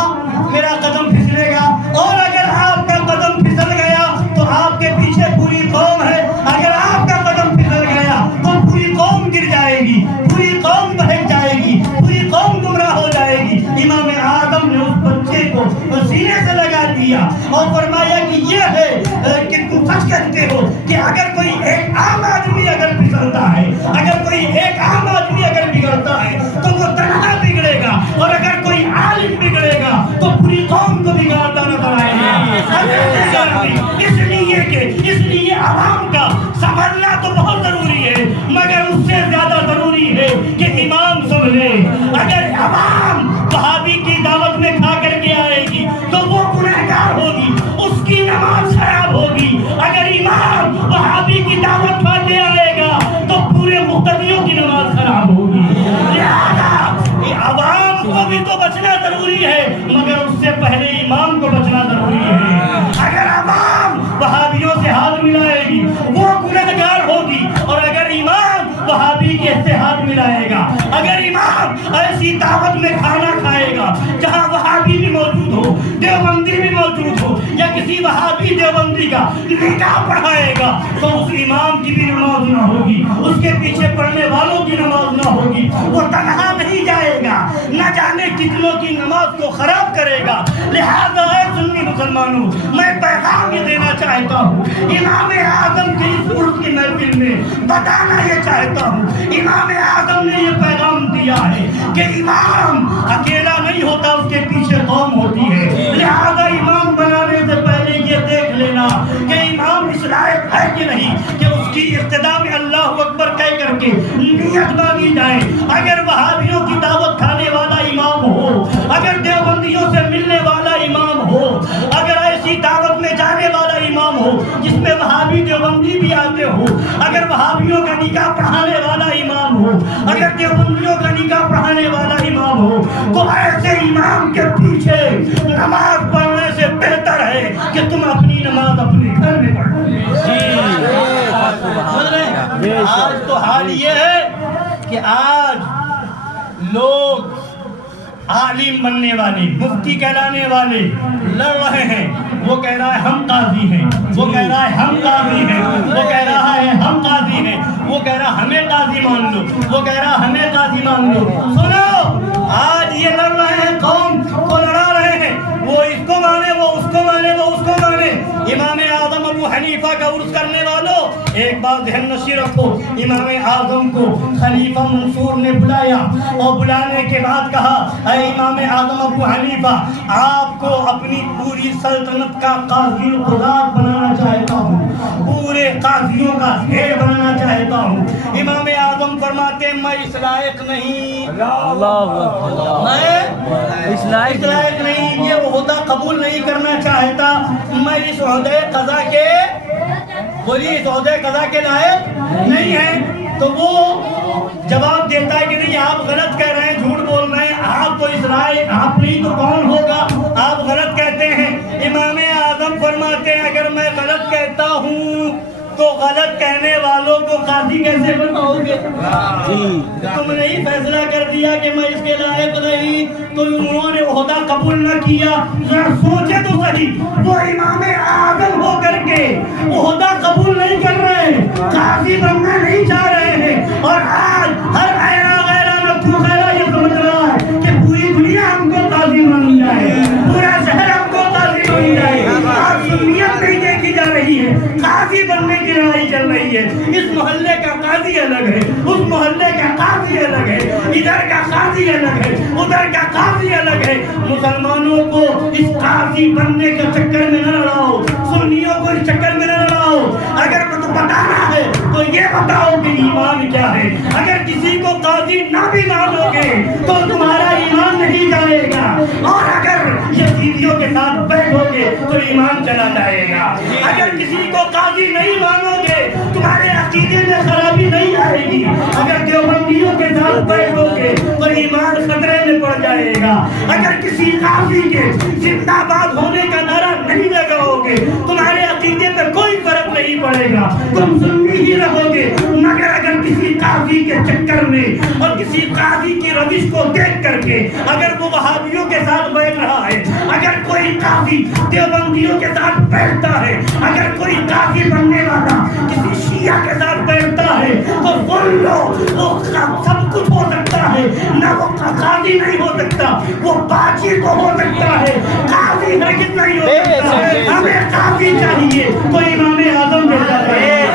میرا قدم پھسلے گا، اور اگر آپ کا قدم پھسل گیا تو آپ کے پیچھے پوری قوم ہے، اگر آپ کا قدم پھسل گیا تو پوری قوم گر جائے گی، پوری قوم بہک جائے گی، پوری قوم گمراہ ہو جائے گی۔ امام اعظم نے اس بچے کو سینے سے لگا دیا اور فرمایا کہ یہ ہے کہ تم سچ کہتے ہو کہ اگر کوئی ایک عام آدمی اگر پھسلتا ہے، اگر کوئی ایک عام آدمی اگر بگڑتا ہے تو وہ تنہا بگڑے گا، اور اگر کوئی عالم بگڑے گا تو پوری قوم کو بگاڑتا نظر آئے گا۔ اس لیے عوام کا سنبھلنا تو بہت ضروری ہے، مگر اس سے زیادہ ضروری ہے کہ امام سنبھلے۔ اگر عوام وہابی کی دعوت میں کھا کر کے آئے گی تو وہ گنہگار ہوگی، اس کی نماز خراب ہوگی۔ اگر امام وہابی کی دعوت کھاتے آئے گا تو پورے مقتدیوں کی نماز خراب ہوگی۔ لہذا عوام کو بھی تو بچنا ضروری ہے، مگر اس سے پہلے امام کو بچنا ضروری ہے۔ اگر عوام وہابیوں سے ہاتھ ملائے گی وہ گنہگار ہوگی، اور اگر امام وہابی کے سے ہاتھ ملائے گا، اگر امام ایسی دعوت میں کھانا کھائے گا جہاں وہابی بھی موجود ہو، دیوبندی بھی موجود ہو، یا کسی وہابی دیوبندی کا نکاح پڑھائے گا، تو اس امام کی بھی نماز نہ ہوگی، اس کے پیچھے پڑھنے والوں کی نماز نہ ہوگی، وہ تنہا نہیں جائے گا، نہ جانے کتنوں کی نماز کو خراب کرے گا۔ لہذا اے سنی مسلمانوں، میں پیغام یہ دینا چاہتا ہوں، امام اعظم کی اس عرس کی محفل میں بتانا یہ چاہتا ہوں، امام اعظم نے یہ پیغام دیا ہے کہ امام اکیلا نہیں ہوتا، اس کے پیچھے قوم ہوتی ہے۔ لہذا سنیت مانگی جائے. اگر وہابیوں کی دعوت کھانے والا امام ہو, اگر دیوبندیوں سے ملنے والا امام ہو, اگر ایسی دعوت میں جانے والا امام ہو جس میں وہابی دیوبندی بھی آتے ہو, اگر وہابیوں کا نکاح پڑھانے والا امام ہو, اگر دیوبندیوں کا نکاح پڑھانے والا امام ہو, تو ایسے امام کے پیچھے نماز پڑھنے سے بہتر ہے کہ تم اپنی نماز اپنے گھر میں پڑھو. آج تو حال یہ ہے کہ آج لوگ عالم بننے والے, مفتی کہلانے والے لڑ رہے ہیں. وہ کہہ رہا ہے ہم قاضی ہیں, وہ کہہ رہا ہے ہم قاضی ہیں, وہ کہہ رہا ہے ہم قاضی ہیں, وہ کہہ رہا ہمیں قاضی مان لو, وہ کہہ رہا ہمیں قاضی مان لو. سنو, آج یہ لڑ رہے ہیں, قوم کو لڑا رہے ہیں. وہ اس کو مانے, وہ اس کو مانے, وہ اس کو مانے. امام اعظم ابو حنیفہ کا عرس کرنے والوں ایک بات ذہن نشی رکھو, امام اعظم کو خلیفہ منصور نے بلایا اور بلانے کے بعد کہا اے امام اعظم ابو حنیفہ, آپ کو اپنی پوری سلطنت کا قاضی القضات بنانا چاہتا ہوں, پورے قاضیوں کا ہیڈ بنانا چاہتا ہوں. امام اعظم فرماتے ہیں میں اس لائق نہیں, میں اس لائق نہیں, یہ عہدہ قبول نہیں کرنا چاہتا, میں اس عہدے قضا کے, بولیے اس عہدے قضا کے لائق نہیں ہے. تو وہ جواب دیتا ہے کہ نہیں, آپ غلط کہہ رہے ہیں, جھوٹ بول رہے ہیں, آپ تو اس لائق آپ نہیں تو کون ہوگا, آپ غلط کہتے ہیں. امام اعظم فرماتے ہیں اگر میں غلط کہتا ہوں تو غلط کہنے والوں کو قاضی کیسے بناؤ گے؟ تم نے ہی فیصلہ کر دیا کہ میں اس کے لائق نہیں, تو انہوں نے عہدہ قبول نہ کیا. ذرا سوچے تو صحیح, وہ امام اعظم ہو کر کے عہدہ قبول نہیں کر رہے, قاضی بننا نہیں چاہ رہے ہیں, اور آج ہر غیرہ یہ سمجھ رہا ہے کہ پوری دنیا ہم کو قاضی مانی جائے, پورا شہر ہم کو قاضی مانی جائے. آج سنیت نہیں دیکھی جا رہی ہے, قاضی بننے کی لڑائی چل رہی ہے. اس محلے کا قاضی الگ ہے, اس محلے کا قاضی الگ ہے, ادھر کا قاضی الگ ہے, ادھر کا قاضی الگ ہے. مسلمانوں کو اس قاضی بننے کے چکر میں نہ لڑاؤ, سنیوں کو اس چکر میں نہ لڑاؤ. اگر تم بتانا ہے تو یہ بتاؤ کہ ایمان کیا ہے. اگر کسی کو قاضی نہ بھی مانو گے تو تمہارا ایمان نہیں جائے گا, اور اگر یزیدیوں کے ساتھ بیٹھو گے تو ایمان چلا جائے گا. اگر کسی کو قاضی نہیں مانو گے تمہارے عقیدے میں خرابی نہیں آئے گی. اگر دیوبندیوں کے ساتھ بیٹھو گے تو ایمان خطرے میں پڑ جائے گا. اگر کسی قاضی کے زندہ باد ہونے کا نعرہ نہیں لگاؤ گے تمہارے عقیدے پہ کوئی فرق نہیں پڑے گا, تم سنی ہی رہو گے. مگر اگر کسی قاضی کے چکر میں اور کسی قاضی کی روش کو دیکھ کر کے اگر وہ وہابیوں کے ساتھ بیٹھ رہا ہے, اگر کوئی قاضی دیوبندیوں کے ساتھ بیٹھتا ہے, اگر کوئی قاضی بننے والا کسی شیعہ کے ساتھ بیٹھتا ہے تو سن لو, وہ سب کچھ ہو سکتا ہے, نہ وہ قاضی نہیں ہو سکتا, وہ باقی کو ہو سکتا ہے, قاضی ہرگز نہیں ہو سکتا. ہمیں قاضی چاہیے تو امام اعظم بہتر ہے.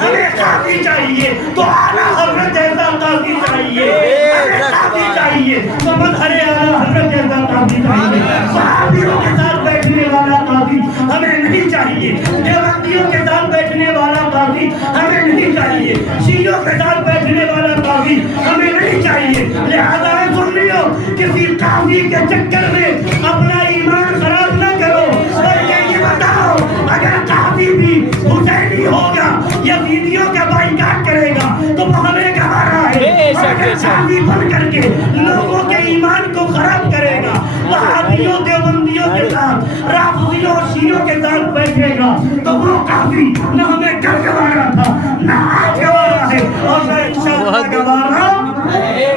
ہمیں قاضی چاہیے تو اعلیٰ حضرت جیسا قاضی چاہیے, ہمیں قاضی چاہیے تو مظہر اعلیٰ حضرت جیسا قاضی چاہیے. صحابیوں کے ساتھ بیٹھنے والا قاضی ہمیں نہیں چاہیے, دیوبندیوں کے ساتھ بیٹھنے والا قاضی ہمیں نہیں چاہیے, شیعوں کے ساتھ بیٹھنے والا قاضی ہمیں نہیں چاہیے. لہذا سنیو, کسی قاضی کے چکر میں اپنا ایمان خراب نہ کرو, بلکہ یہ بتاؤ اگر قاضی بھی حسینی ہوگا یزیدیوں کا بائیکاٹ کرے گا تو وہ ہمیں گوارا ہے, اور اگر قاضی بن کر کے لوگوں کے ایمان کو خراب کرے گا, وہابیوں دیوبندیوں کے ساتھ, رافضیوں اور شیعوں کے ساتھ بیٹھے گا, تو وہ قاضی نہ ہمیں کل گوارا تھا, نہ آج گوارا ہے, اور نہ انشاءاللہ گوارا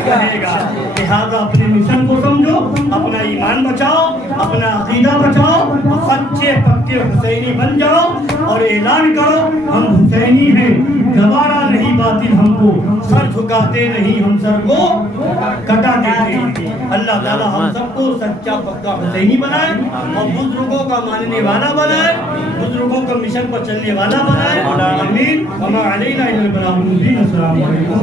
رہے گا. لہذا اپنے مشن کو سمجھو, اپنا ایمان بچاؤ, اپنا عقیدہ بچاؤ, سچے پکے حسینی بن جاؤ, اور اعلان کرو ہم حسینی ہیں, گوارا نہیں باطل ہم کو, سر جھکاتے نہیں ہم سر کو کٹا دیتے ہیں. اللہ تعالیٰ ہم سب کو سچا پکا حسینی بنائے, اور بزرگوں کا ماننے والا بنائے, بزرگوں کا مشن پر چلنے والا بنائے. آمین. وما علینا الا البلاغ المبین. السلام علیکم.